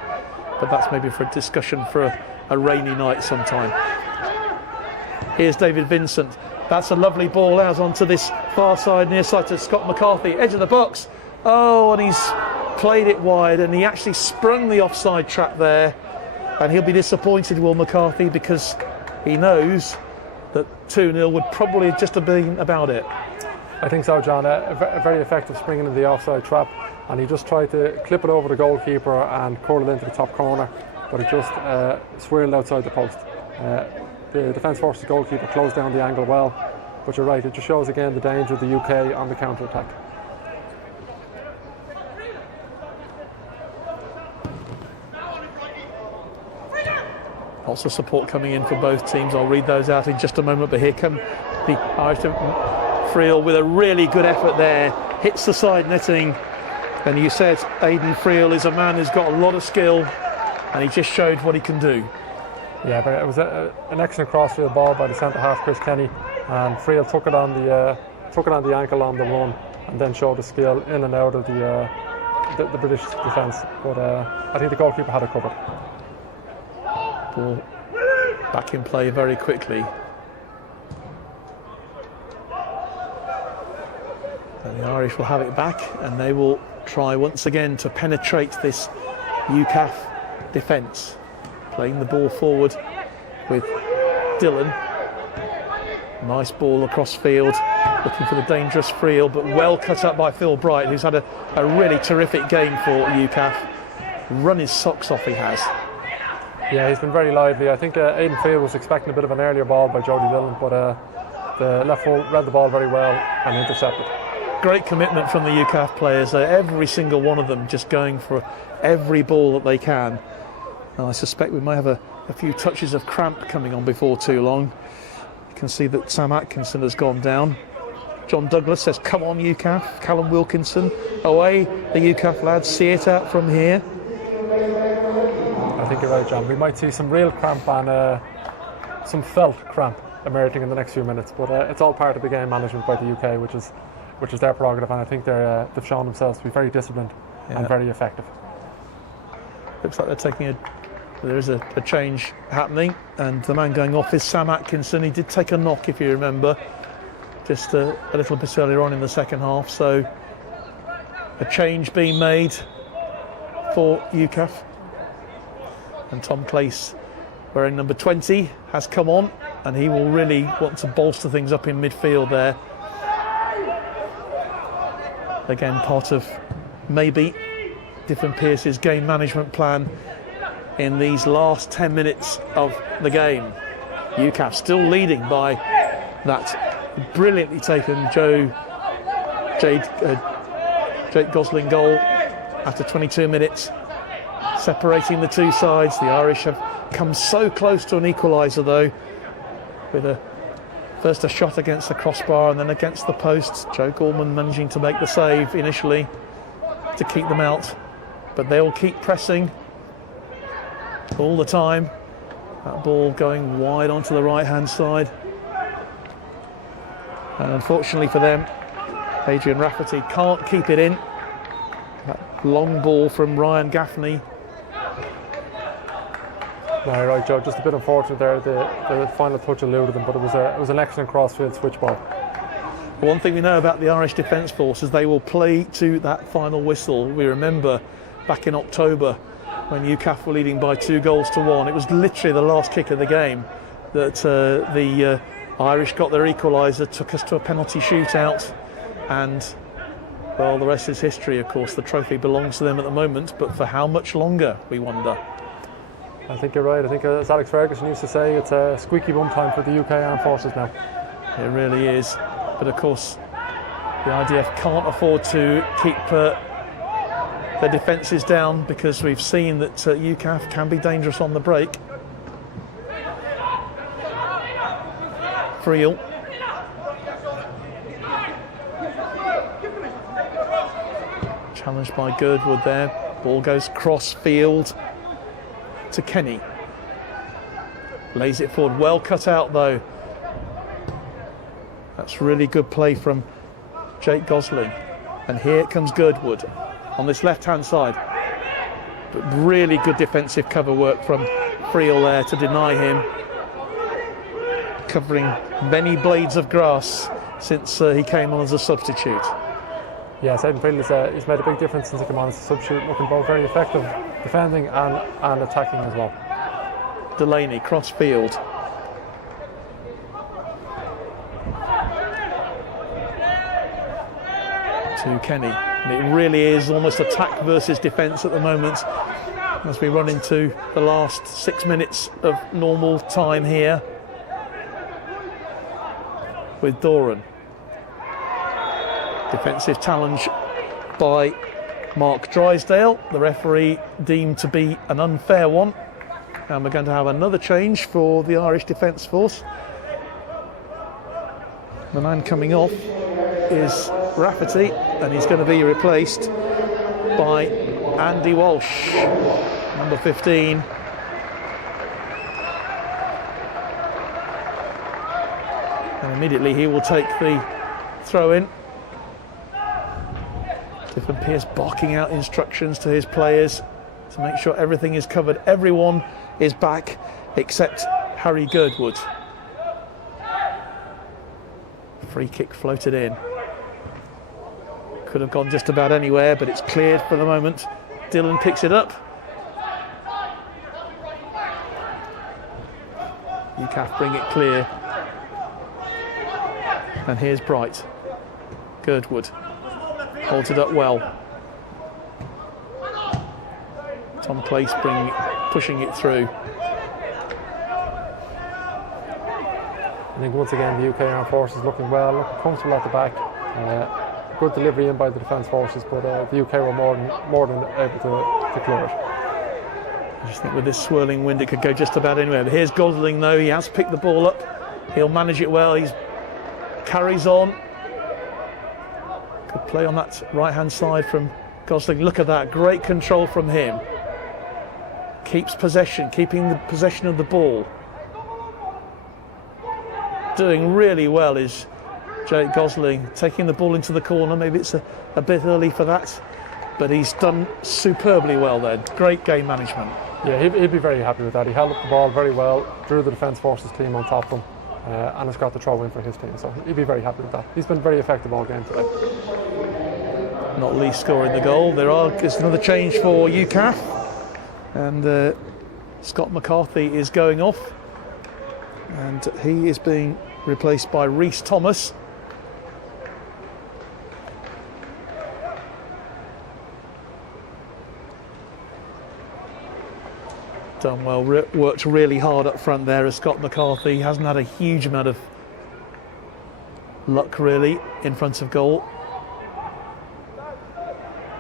But that's maybe for a discussion for a rainy night sometime. Here's David Vincent. That's a lovely ball out onto this far side, near side to Scott McCarthy, edge of the box. Oh, and he's played it wide, and he actually sprung the offside trap there. And he'll be disappointed, Will McCarthy, because he knows that 2-0 would probably just have been about it. I think so, John. A very effective springing in the offside trap, and he just tried to clip it over the goalkeeper and curl it into the top corner, but it just swirled outside the post. The Defence Forces goalkeeper closed down the angle well, but you're right, it just shows again the danger of the UK on the counter-attack. Lots of support coming in for both teams. I'll read those out in just a moment, but here come the Irish. Friel with a really good effort there, hits the side netting, and you said Aidan Friel is a man who's got a lot of skill, and he just showed what he can do. Yeah, but it was an excellent crossfield ball by the centre half, Chris Kenny, and Friel took it on the ankle on the run, and then showed the skill in and out of the British defence. But I think the goalkeeper had it covered. Ball back in play very quickly. And the Irish will have it back, and they will try once again to penetrate this UCAF defence. Playing the ball forward with Dillon. Nice ball across field, looking for the dangerous Friel, but well cut up by Phil Bright, who's had a really terrific game for UCAF. Run his socks off, he has. Yeah, he's been very lively. I think Aidan Friel was expecting a bit of an earlier ball by Jody Dillon, but the left full read the ball very well and intercepted. Great commitment from the UCAF players, every single one of them just going for every ball that they can. And I suspect we may have a few touches of cramp coming on before too long. You can see that Sam Atkinson has gone down. John Douglas says, come on UCAF. Callum Wilkinson away. The UCAF lads see it out from here. I think you're right, John. We might see some real cramp and some felt cramp emerging in the next few minutes, but it's all part of the game management by the UK, which is their prerogative, and I think they've shown themselves to be very disciplined and very effective. Looks like they're taking there is a change happening, and the man going off is Sam Atkinson. He did take a knock, if you remember, just a little bit earlier on in the second half, so a change being made for UCAF. And Tom Clace, wearing number 20, has come on, and he will really want to bolster things up in midfield there. Again, part of maybe Diffin Pearce's game management plan in these last 10 minutes of the game. UCAF still leading by that brilliantly taken Jake Gosling goal after 22 minutes, separating the two sides. The Irish have come so close to an equaliser though, with first a shot against the crossbar and then against the post. Joe Gorman managing to make the save initially to keep them out, but they'll keep pressing all the time. That ball going wide onto the right hand side, and unfortunately for them, Adrian Rafferty can't keep it in. That long ball from Ryan Gaffney. No, right, Joe. Just a bit unfortunate there. The final touch eluded them, but it was an excellent crossfield switch ball. One thing we know about the Irish Defence Force is they will play to that final whistle. We remember back in October when UCAF were leading by 2-1. It was literally the last kick of the game that the Irish got their equaliser, took us to a penalty shootout, and well, the rest is history. Of course, the trophy belongs to them at the moment, but for how much longer, we wonder. I think you're right. I think, as Alex Ferguson used to say, it's a squeaky bum time for the UK Armed Forces now. It really is. But of course, the IDF can't afford to keep their defences down, because we've seen that UCAF can be dangerous on the break. Friel. Challenged by Girdwood there. Ball goes cross field to Kenny. Lays it forward. Well cut out though. That's really good play from Jake Gosling. And here comes Girdwood on this left hand side. But really good defensive cover work from Friel there to deny him, covering many blades of grass since he came on as a substitute. Yes, Aidan Friel he's made a big difference since he came on as a substitute, looking both very effective defending and attacking as well. Delaney, cross field. To Kenny. And it really is almost attack versus defence at the moment as we run into the last 6 minutes of normal time here with Doran. Defensive challenge by Mark Drysdale, the referee deemed to be an unfair one, and we're going to have another change for the Irish Defence Force. The man coming off is Rafferty, and he's going to be replaced by Andy Walsh, number 15. And immediately he will take the throw in. Stephen Pearce barking out instructions to his players to make sure everything is covered. Everyone is back except Harry Girdwood. Free kick floated in. Could have gone just about anywhere, but it's cleared for the moment. Dillon picks it up. UCAF bring it clear. And here's Bright. Girdwood holds it up well. Tom Place pushing it through. I think once again the UK Armed Forces looking well, looking comfortable at the back. Good delivery in by the Defence Forces, but the UK were more than able to clear it. I just think with this swirling wind it could go just about anywhere. But here's Gosling though, he has picked the ball up. He'll manage it well, he carries on. Good play on that right hand side from Gosling. Look at that, great control from him. Keeps possession, keeping the possession of the ball. Doing really well is Jake Gosling, taking the ball into the corner. Maybe it's a bit early for that, but he's done superbly well there. Great game management. Yeah, he'd be very happy with that. He held up the ball very well, drew the Defence Forces team on top of him, and has got the throw in for his team, so he'd be very happy with that. He's been very effective all game today. Not least scoring the goal. There's another change for UCAF, and Scott McCarthy is going off, and he is being replaced by Rhys Thomas. Done well, worked really hard up front there as Scott McCarthy. He hasn't had a huge amount of luck really in front of goal.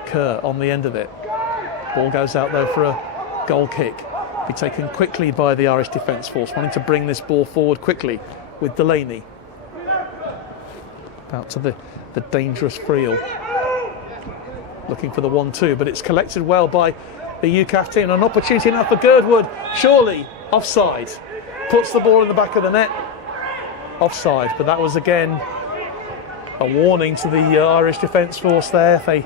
Kerr on the end of it. Ball goes out there for a goal kick. Be taken quickly by the Irish Defence Force, wanting to bring this ball forward quickly with Delaney. Out to the dangerous Friel. Looking for the 1-2, but it's collected well by the UCAF team. An opportunity now for Girdwood. Surely offside. Puts the ball in the back of the net. Offside, but that was again a warning to the Irish Defence Force there. If they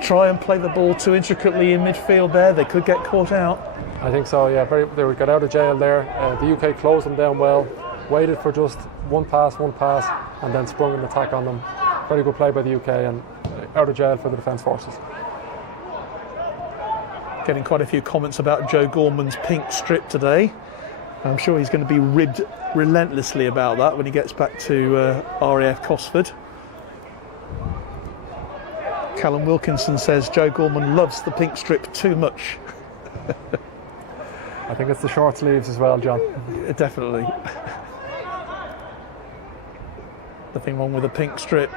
try and play the ball too intricately in midfield there, they could get caught out. I think so, yeah. They got out of jail there. The UK closed them down well, waited for just one pass, and then sprung an attack on them. Very good play by the UK, and out of jail for the Defence Forces. Getting quite a few comments about Joe Gorman's pink strip today. I'm sure he's going to be ribbed relentlessly about that when he gets back to RAF Cosford. Callum Wilkinson says Joe Gorman loves the pink strip too much. I think it's the short sleeves as well, John. Yeah, definitely. Nothing wrong with a pink strip.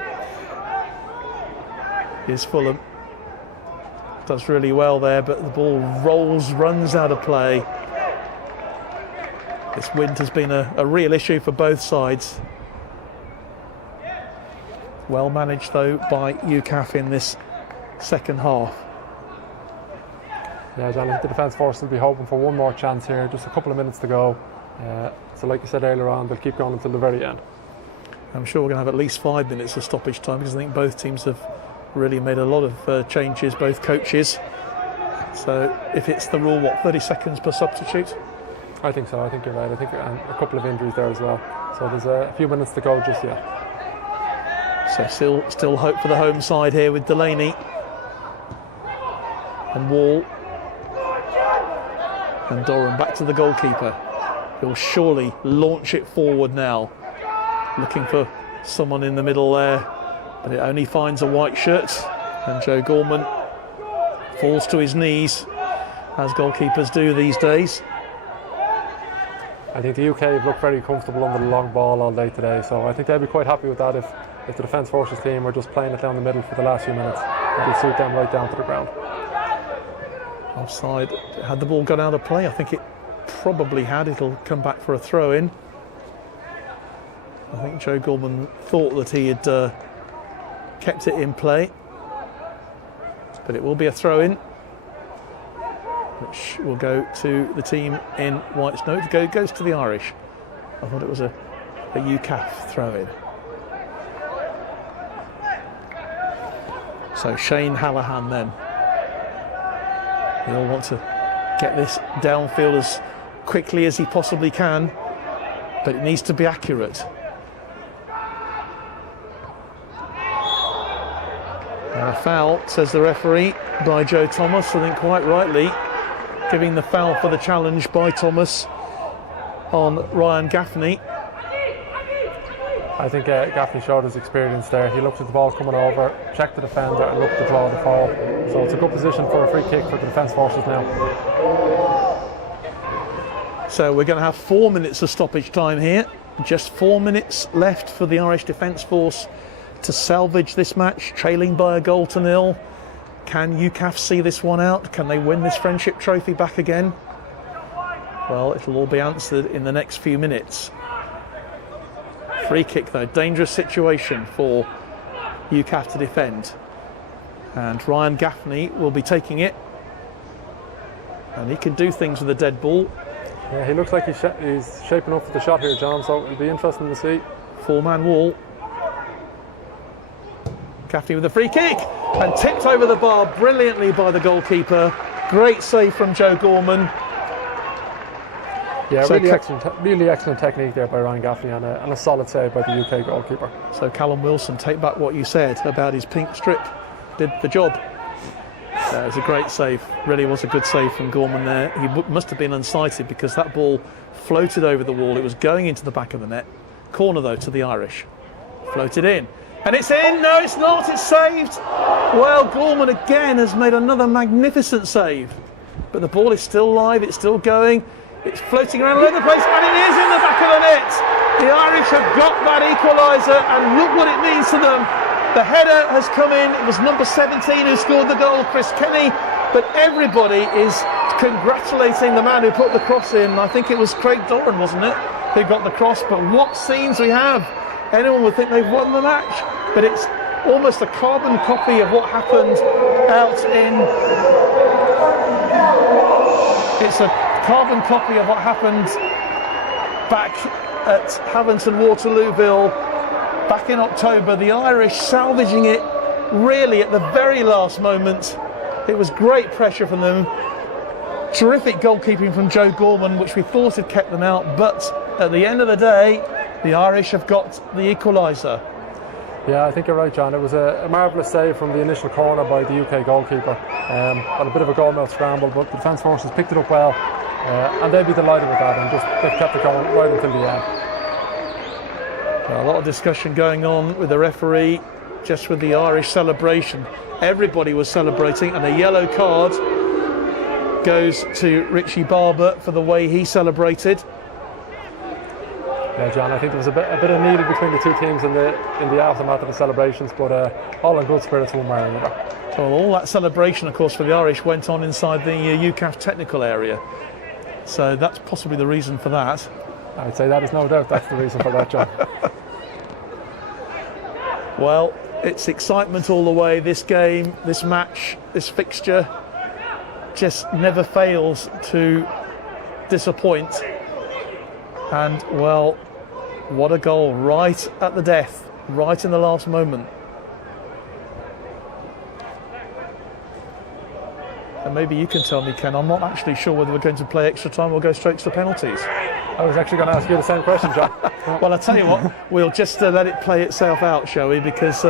Here's Fulham. Does really well there, but the ball runs out of play. This wind has been a real issue for both sides. Well managed though by UCAF in this second half. Yeah, John, I think the Defence Force will be hoping for one more chance here. Just a couple of minutes to go. So like you said earlier on, they'll keep going until the very end. I'm sure we're going to have at least 5 minutes of stoppage time, because I think both teams have really made a lot of changes, both coaches. So if it's the rule, 30 seconds per substitute? I think so. I think you're right. I think a couple of injuries there as well. So there's a few minutes to go just yet. So still hope for the home side here with Delaney and Wall. And Doran back to the goalkeeper. He'll surely launch it forward now. Looking for someone in the middle there. But it only finds a white shirt. And Joe Gorman falls to his knees, as goalkeepers do these days. I think the UK have looked very comfortable under the long ball all day today, so I think they'd be quite happy with that if the Defence Forces team were just playing it down the middle for the last few minutes. It'll suit them right down to the ground. Offside. Had the ball gone out of play? I think it probably had. It'll come back for a throw-in. I think Joe Gorman thought that he had kept it in play. But it will be a throw-in, which will go to the team in white. No, it goes to the Irish. I thought it was a UCAF throw-in. So Shane Hallahan then. He'll want to get this downfield as quickly as he possibly can, but it needs to be accurate. And a foul, says the referee, by Joe Thomas, I think quite rightly, giving the foul for the challenge by Thomas on Ryan Gaffney. I think Gaffney showed his experience there. He looked at the ball coming over, checked the defender and looked to draw the foul. So it's a good position for a free kick for the Defence Forces now. So we're going to have 4 minutes of stoppage time here. Just 4 minutes left for the Irish Defence Force to salvage this match, trailing by a goal to nil. Can UCAF see this one out? Can they win this Friendship Trophy back again? Well, it'll all be answered in the next few minutes. Free kick though, dangerous situation for UCAF to defend. And Ryan Gaffney will be taking it. And he can do things with a dead ball. Yeah, he looks like he's shaping up for the shot here, John, so it'll be interesting to see. Four-man wall. Gaffney with a free kick and tipped over the bar brilliantly by the goalkeeper. Great save from Joe Gorman. Yeah, So really excellent technique there by Ryan Gaffney and a solid save by the UK goalkeeper. So Callum Wilson, take back what you said about his pink strip. Did the job. It was a great save. Really was a good save from Gorman there. He must have been unsighted because that ball floated over the wall. It was going into the back of the net. Corner though to the Irish. Floated in. And it's in. No, it's not. It's saved. Well, Gorman again has made another magnificent save. But the ball is still live. It's still going. It's floating around all over the place, and it is in the back of the net. The Irish have got that equaliser, and look what it means to them. The header has come in. It was number 17 who scored the goal, Chris Kenny, but everybody is congratulating the man who put the cross in. I think it was Craig Doran, wasn't it, who got the cross? But what scenes we have. Anyone would think they've won the match, but it's almost a carbon copy of what happened out in... It's a carbon copy of what happened back at Havant and Waterlooville back in October. The Irish salvaging it really at the very last moment. It was great pressure from them. Terrific goalkeeping from Joe Gorman, which we thought had kept them out, but at the end of the day, the Irish have got the equaliser. Yeah, I think you're right, John. It was a marvellous save from the initial corner by the UK goalkeeper. On a bit of a goalmouth scramble, but the Defence Forces picked it up well, and they'd be delighted with that, and they've kept it going right until the end. A lot of discussion going on with the referee, just with the Irish celebration. Everybody was celebrating, and a yellow card goes to Richie Barber for the way he celebrated. Yeah, John, I think there was a bit of needed between the two teams in the aftermath of the celebrations, but all in good spirits one way or another. So all that celebration, of course, for the Irish went on inside the UCAF technical area. So that's possibly the reason for that. I'd say that is no doubt that's the reason for that, John. Well, it's excitement all the way. This game, this match, this fixture just never fails to disappoint. And, well, what a goal right at the death, right in the last moment. And maybe you can tell me, Ken, I'm not actually sure whether we're going to play extra time or go straight to the penalties. I was actually going to ask you the same question, John. Well, I'll tell you what, we'll just let it play itself out, shall we? Because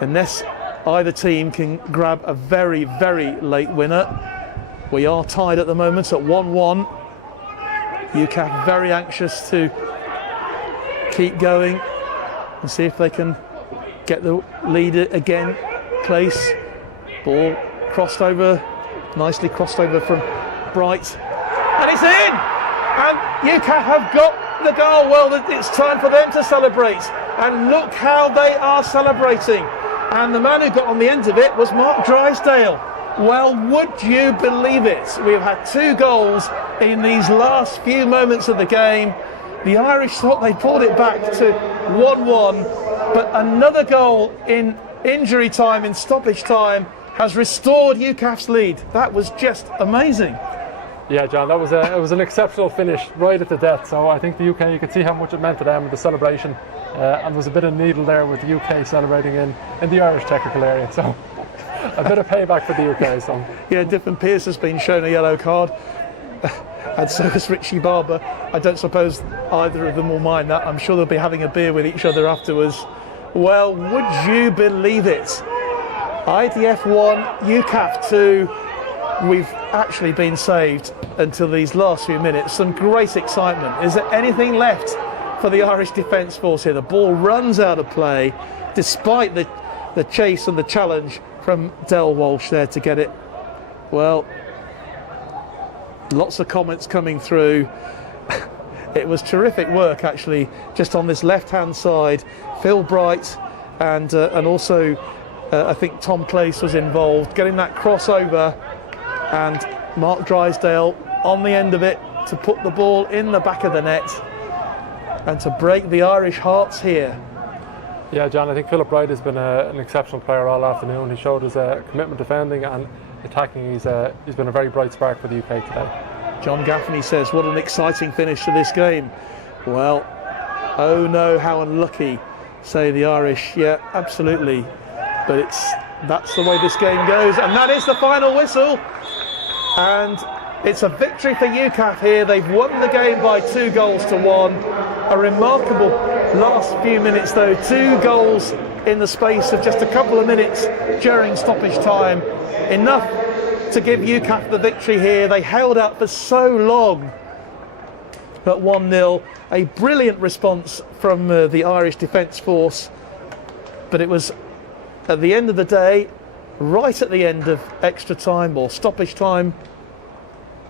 unless either team can grab a very, very late winner, we are tied at the moment at 1-1. UCAF very anxious to keep going and see if they can get the lead again. Place, ball crossed over, nicely crossed over from Bright, and it's in! And UCAF have got the goal. Well, it's time for them to celebrate, and look how they are celebrating. And the man who got on the end of it was Mark Drysdale. Well, would you believe it? We've had 2 goals in these last few moments of the game. The Irish thought they pulled it back to 1-1, but another goal in injury time, in stoppage time, has restored UCAF's lead. That was just amazing. Yeah, John, that was it was an exceptional finish right at the death. So I think the UK, you could see how much it meant to them with the celebration. And there was a bit of needle there with the UK celebrating in the Irish technical area. So a bit of payback for the UK. So yeah, Diffin Pearce has been shown a yellow card, and so has Richie Barber. I don't suppose either of them will mind that. I'm sure they'll be having a beer with each other afterwards. Well, would you believe it? IDF 1, UCAF 2. We've actually been saved until these last few minutes. Some great excitement. Is there anything left for the Irish Defence Force here? The ball runs out of play, despite the chase and the challenge from Del Walsh there to get it. Well, lots of comments coming through. It was terrific work, actually, just on this left-hand side. Phil Bright and also I think Tom Clace was involved, getting that crossover, and Mark Drysdale on the end of it to put the ball in the back of the net and to break the Irish hearts here. Yeah, John, I think Philip Bright has been an exceptional player all afternoon. He showed his commitment defending and attacking. He's been a very bright spark for the UK today. John Gaffney says, what an exciting finish to this game. Well, oh no, how unlucky, say the Irish. Yeah, absolutely. But that's the way this game goes. And that is the final whistle. And it's a victory for UCAF here. They've won the game by 2-1. A remarkable last few minutes though. 2 goals in the space of just a couple of minutes during stoppage time. Enough to give UCAF the victory here. They held out for so long at 1-0. A brilliant response from the Irish Defence Force. But it was at the end of the day, right at the end of extra time or stoppage time,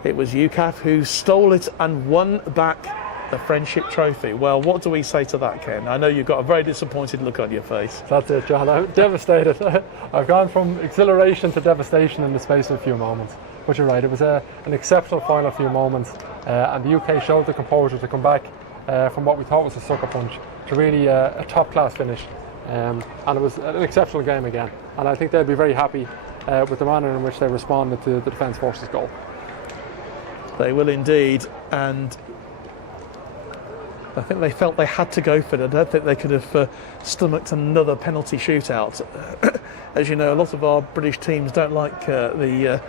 it was UCAF who stole it and won back the Friendship Trophy. Well, what do we say to that, Ken? I know you've got a very disappointed look on your face. That's it, John. I'm devastated. I've gone from exhilaration to devastation in the space of a few moments. But you're right, it was an exceptional final few moments, and the UK showed the composure to come back from what we thought was a sucker punch to really a top-class finish. And it was an exceptional game again. And I think they'll be very happy with the manner in which they responded to the Defence Force's goal. They will indeed, and I think they felt they had to go for it. I don't think they could have stomached another penalty shootout. As you know, a lot of our British teams don't like the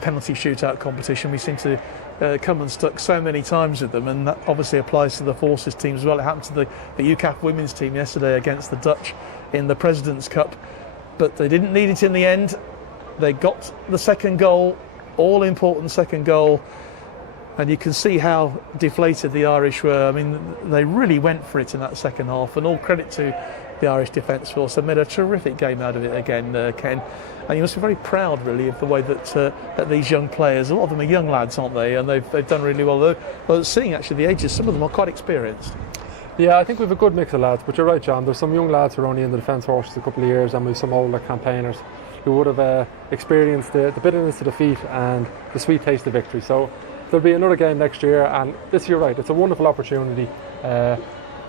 penalty shootout competition. We seem to come unstuck so many times with them, and that obviously applies to the Forces team as well. It happened to the UCAF women's team yesterday against the Dutch in the President's Cup, but they didn't need it in the end. They got the second goal, all important second goal. And you can see how deflated the Irish were. I mean, they really went for it in that second half, and all credit to the Irish Defence Force. They made a terrific game out of it again, Ken. And you must be very proud, really, of the way that these young players, a lot of them are young lads, aren't they? And they've done really well. Well, seeing actually the ages, some of them are quite experienced. Yeah, I think we have a good mix of lads, but you're right, John. There's some young lads who are only in the Defence Forces a couple of years, and we've some older campaigners who would have experienced the bitterness of defeat and the sweet taste of victory. So there'll be another game next year, and this year, right, it's a wonderful opportunity to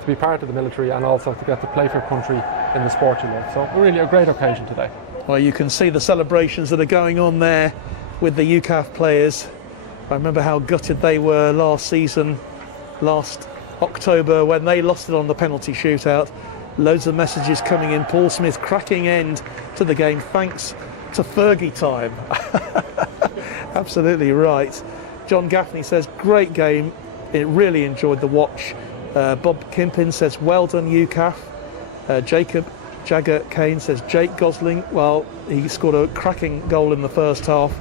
be part of the military and also to get to play for your country in the sport you love. So really a great occasion today. Well, you can see the celebrations that are going on there with the UCAF players. I remember how gutted they were last season, last October, when they lost it on the penalty shootout. Loads of messages coming in. Paul Smith cracking end to the game. Thanks to Fergie time. Absolutely right. John Gaffney says, great game. It really enjoyed the watch. Bob Kimpin says, well done, UCAF. Jacob Jagger Kane says, Jake Gosling, well, he scored a cracking goal in the first half.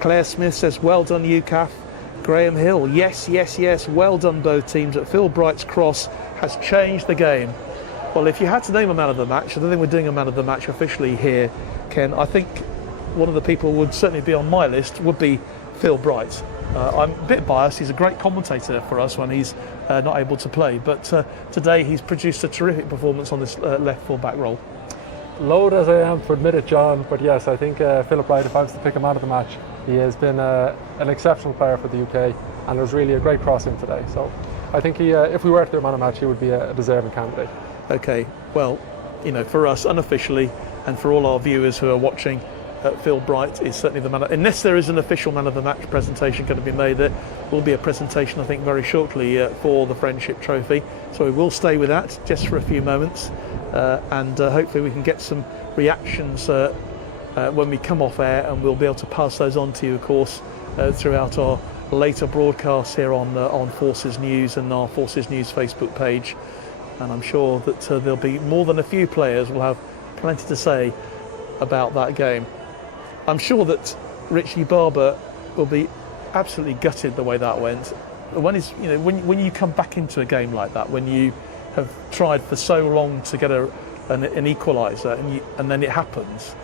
Claire Smith says, well done, UCAF. Graham Hill, yes, yes, yes, well done both teams. At Phil Bright's cross has changed the game. Well, if you had to name a man of the match, I don't think we're doing a man of the match officially here, Ken. I think one of the people would certainly be on my list would be Phil Bright. I'm a bit biased. He's a great commentator for us when he's not able to play. But today he's produced a terrific performance on this left full-back role. Loath as I am to admit it, John, but yes, I think Philip Wright, if I was to pick a man of the match, he has been an exceptional player for the UK, and there's really a great crossing today. So I think he, if we were to do a man of the match, he would be a deserving candidate. Okay, well, you know, for us unofficially, and for all our viewers who are watching, Phil Bright is certainly the man. Unless there is an official man of the match presentation going to be made, there will be a presentation, I think, very shortly for the Friendship Trophy. So we will stay with that just for a few moments, and hopefully we can get some reactions when we come off air, and we'll be able to pass those on to you, of course, throughout our later broadcasts here on Forces News and our Forces News Facebook page. And I'm sure that there'll be more than a few players will have plenty to say about that game. I'm sure that Richie Barber will be absolutely gutted the way that went. When you come back into a game like that, when you have tried for so long to get an equaliser and then it happens,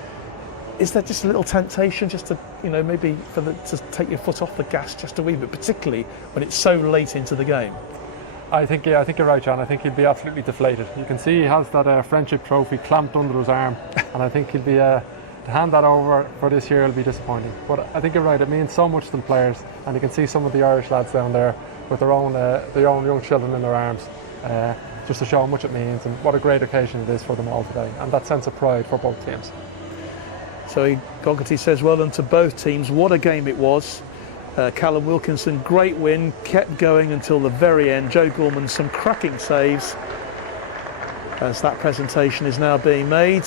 is there just a little temptation just to, maybe to take your foot off the gas just a wee bit, particularly when it's so late into the game? I think you're right, John. I think he'll be absolutely deflated. You can see he has that Friendship Trophy clamped under his arm, and I think he'll be to hand that over for this year will be disappointing. But I think you're right. It means so much to the players, and you can see some of the Irish lads down there with their own young children in their arms, just to show how much it means and what a great occasion it is for them all today, and that sense of pride for both teams. So Gogarty says, well done to both teams. What a game it was. Callum Wilkinson, great win, kept going until the very end. Joe Gorman, some cracking saves. As that presentation is now being made,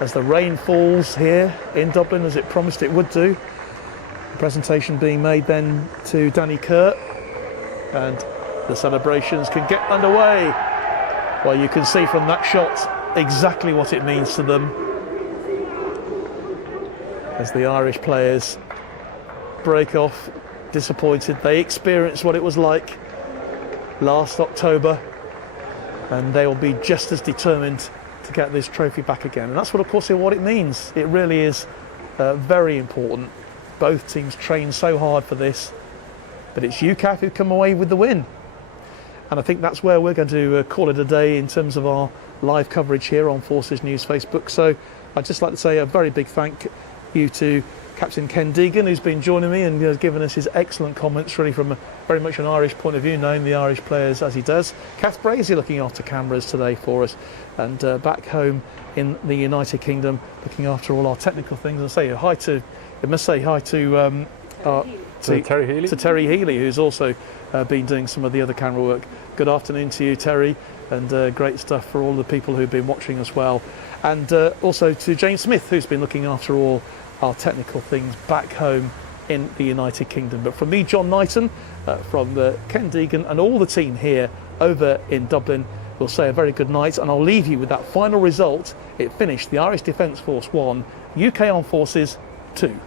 as the rain falls here in Dublin, as it promised it would do. The presentation being made then to Danny Kerr, and the celebrations can get underway. Well, you can see from that shot exactly what it means to them, as the Irish players break off disappointed. They experienced what it was like last October, and they will be just as determined to get this trophy back again. And that's what, of course, what it means. It really is very important. Both teams train so hard for this, but it's UCAF who come away with the win. And I think that's where we're going to call it a day in terms of our live coverage here on Forces News Facebook. So I'd just like to say a very big thank you to Captain Ken Deegan, who's been joining me and has given us his excellent comments, really from very much an Irish point of view, knowing the Irish players as he does. Kath Brazier looking after cameras today for us, and back home in the United Kingdom looking after all our technical things. And I must say hi to Terry Healy. To Terry Healy, who's also been doing some of the other camera work. Good afternoon to you, Terry, and great stuff for all the people who've been watching as well. And also to James Smith, who's been looking after all our technical things back home in the United Kingdom. But from me, John Knighton, from Ken Deegan and all the team here over in Dublin, we'll say a very good night, and I'll leave you with that final result. It finished the Irish Defence Force 1, UK Armed Forces 2.